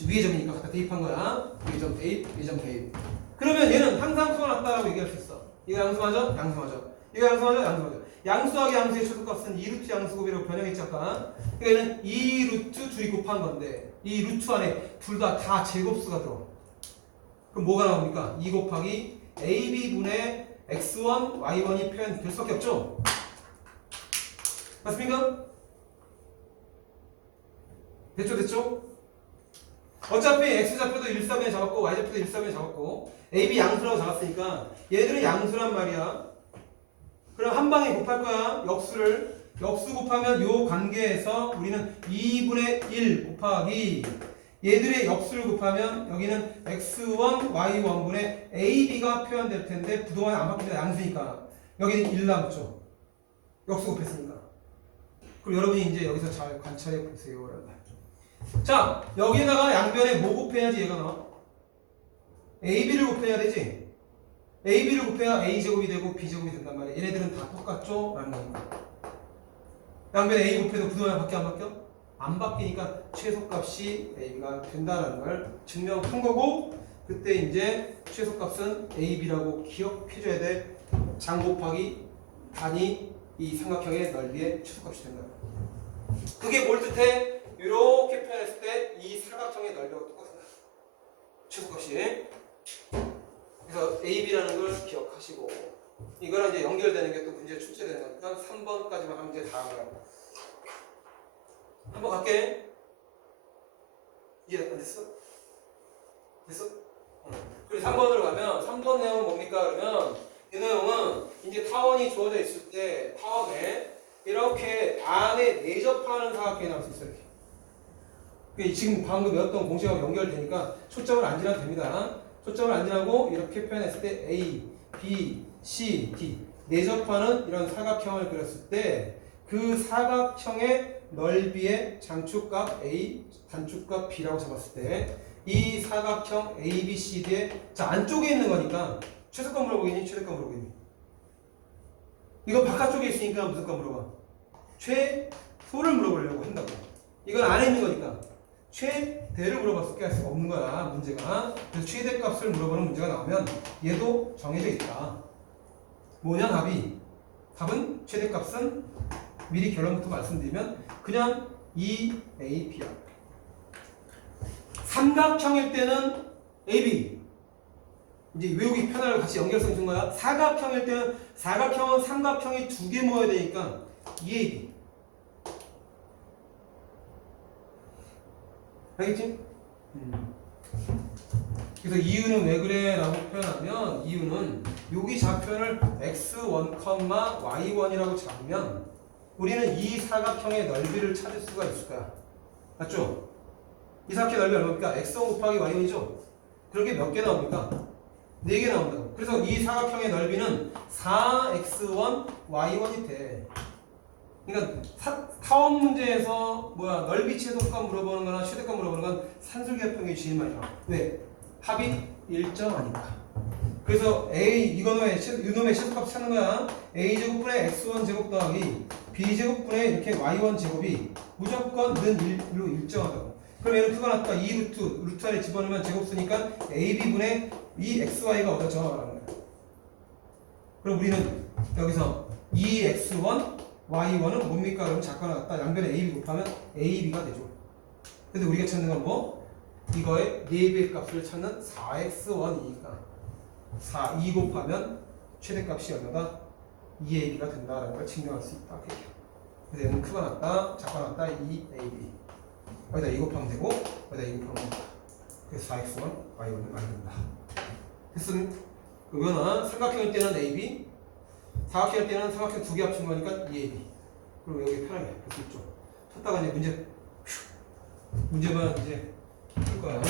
위의 점이니까 갖다 대입한 거야. 위의 점 대입, 위의 점 대입. 그러면 얘는 항상 수가 얘기할 수 있어. 이거 양수하죠? 양수하죠. 이거 양수하죠? 양수하죠. 양수하기 양수의 최소값은 2루트 양수곱이라고 변형했지 아까. 그러니까 얘는 2루트 둘이 곱한 건데 이 루트 안에 둘 다 제곱수가 들어. 그럼 뭐가 나옵니까? 2 곱하기 ab분의 x1, y1이 표현될 수밖에 없죠? 맞습니까? 됐죠? 어차피 x좌표도 1,4분에 잡았고 y좌표도 1,4분에 잡았고 ab 양수라고 잡았으니까 얘들은 양수란 말이야. 그럼 한 방에 곱할 거야. 역수 곱하면 요 관계에서 우리는 2분의 1 곱하기 얘들의 역수를 곱하면 여기는 x1, y1분의 ab가 표현될 텐데 그동안 안 바뀌면 양수니까 여기는 1 남죠. 역수 곱했으니까. 그럼 여러분이 이제 여기서 잘 관찰해 보세요. 자, 여기다가 양변에 뭐 곱해야지 얘가 나와? ab를 곱해야 되지. ab를 곱해야 a제곱이 되고 b제곱이 된단 말이야. 얘네들은 다 똑같죠? 라는 겁니다. 양변에 a 곱해도 그동안 바뀌어 안 바뀌어? 안 바뀌니까 최소값이 ab가 된다는 걸 증명한 거고 그때 이제 최소값은 ab라고 기억해줘야 돼. 장 곱하기 단위 이 삼각형의 넓이의 최소값이 된다. 그게 뭘 뜻해? 이렇게 표현했을 때 이 삼각형의 넓이가 똑같다. 최소값이. 그래서 ab라는 걸 기억하시고 이거랑 이제 연결되는 게 또 문제 출제되는 거니까 3번까지만 하면 이제 다 알아요. 한번 갈게. 이해 안 됐어? 됐어? 그리고 3번으로 가면 3번 내용은 뭡니까? 그러면 이 내용은 이제 타원이 주어져 있을 때 타원에 이렇게 안에 내접하는 사각형이 나올 수 있어요. 이렇게. 지금 방금 배웠던 공식하고 연결되니까 초점을 안 지나도 됩니다. 초점을 안 지나고 이렇게 표현했을 때 A, B, C, D 내접하는 이런 사각형을 그렸을 때 그 사각형의 넓이의 장축값 A, 단축값 B라고 잡았을 때 이 사각형 A, B, C, D의 자 안쪽에 있는 거니까 최소값 물어보겠니? 최대값 물어보겠니? 이거 바깥쪽에 있으니까 무슨 값 물어봐? 최소를 물어보려고 한다고. 이건 안에 있는 거니까 최대를 물어봤을 게 할 수가 없는 거야 문제가. 그래서 최대값을 물어보는 문제가 나오면 얘도 정해져 있다. 뭐냐 답이? 답은 최대값은 미리 결론부터 말씀드리면 그냥 2AB야. 삼각형일 때는 AB. 이제 외우기 편하려고 같이 연결성 준 거야. 사각형일 때는 사각형은 삼각형이 두 개 모여야 되니까 2AB. 알겠지? 그래서 이유는 왜 그래? 라고 표현하면 이유는 여기 좌표를 x1, y1이라고 잡으면 우리는 이 사각형의 넓이를 찾을 수가 있을 거야. 맞죠? 이 사각형의 넓이 얼마입니까? x1 곱하기 y1이죠? 그렇게 몇 개 나옵니까? 4개 나온다고. 그래서 이 사각형의 넓이는 4x1, y1이 돼. 그러니까 타원 문제에서 넓이 최소값 물어보는 거나 최대값 물어보는 건 산술계합형이 제일 많이 나와. 왜? 합이 일정하니까. 그래서 이놈의 최소값 찾는 거야. a제곱분의 x1 제곱 더하기 b제곱분의 이렇게 y1 제곱이 무조건 는 1로 일정하다고. 그럼 얘는 표가 났다. 2루트 루트 안에 집어넣으면 제곱 쓰니까 ab분의 2xy가 얻어져 라는 거야. 그럼 우리는 여기서 2x1 y1은 뭡니까? 그럼 작가나 같다. 양변에 ab 곱하면 ab가 되죠. 근데 우리가 찾는 건 뭐? 이거의 4배의 값을 찾는 4x1이니까 2 곱하면 최대값이 얼마다? 2ab가 된다라는 걸 증명할 수 있다. 그래서 얘는 크가 났다, 작가 났다, 2ab. 여기다 2 곱하면 되고 여기다 2 곱하면 된다. 그래서 4x1, y1을 만든다. 됐습니까? 그러면 삼각형일 때는 ab, 사각형일 때는 삼각형 2개 합친 거니까 2ab. 그럼 여기 편하게 볼 수 있죠. 찾다가 이제 문제만 이제 풀 거야.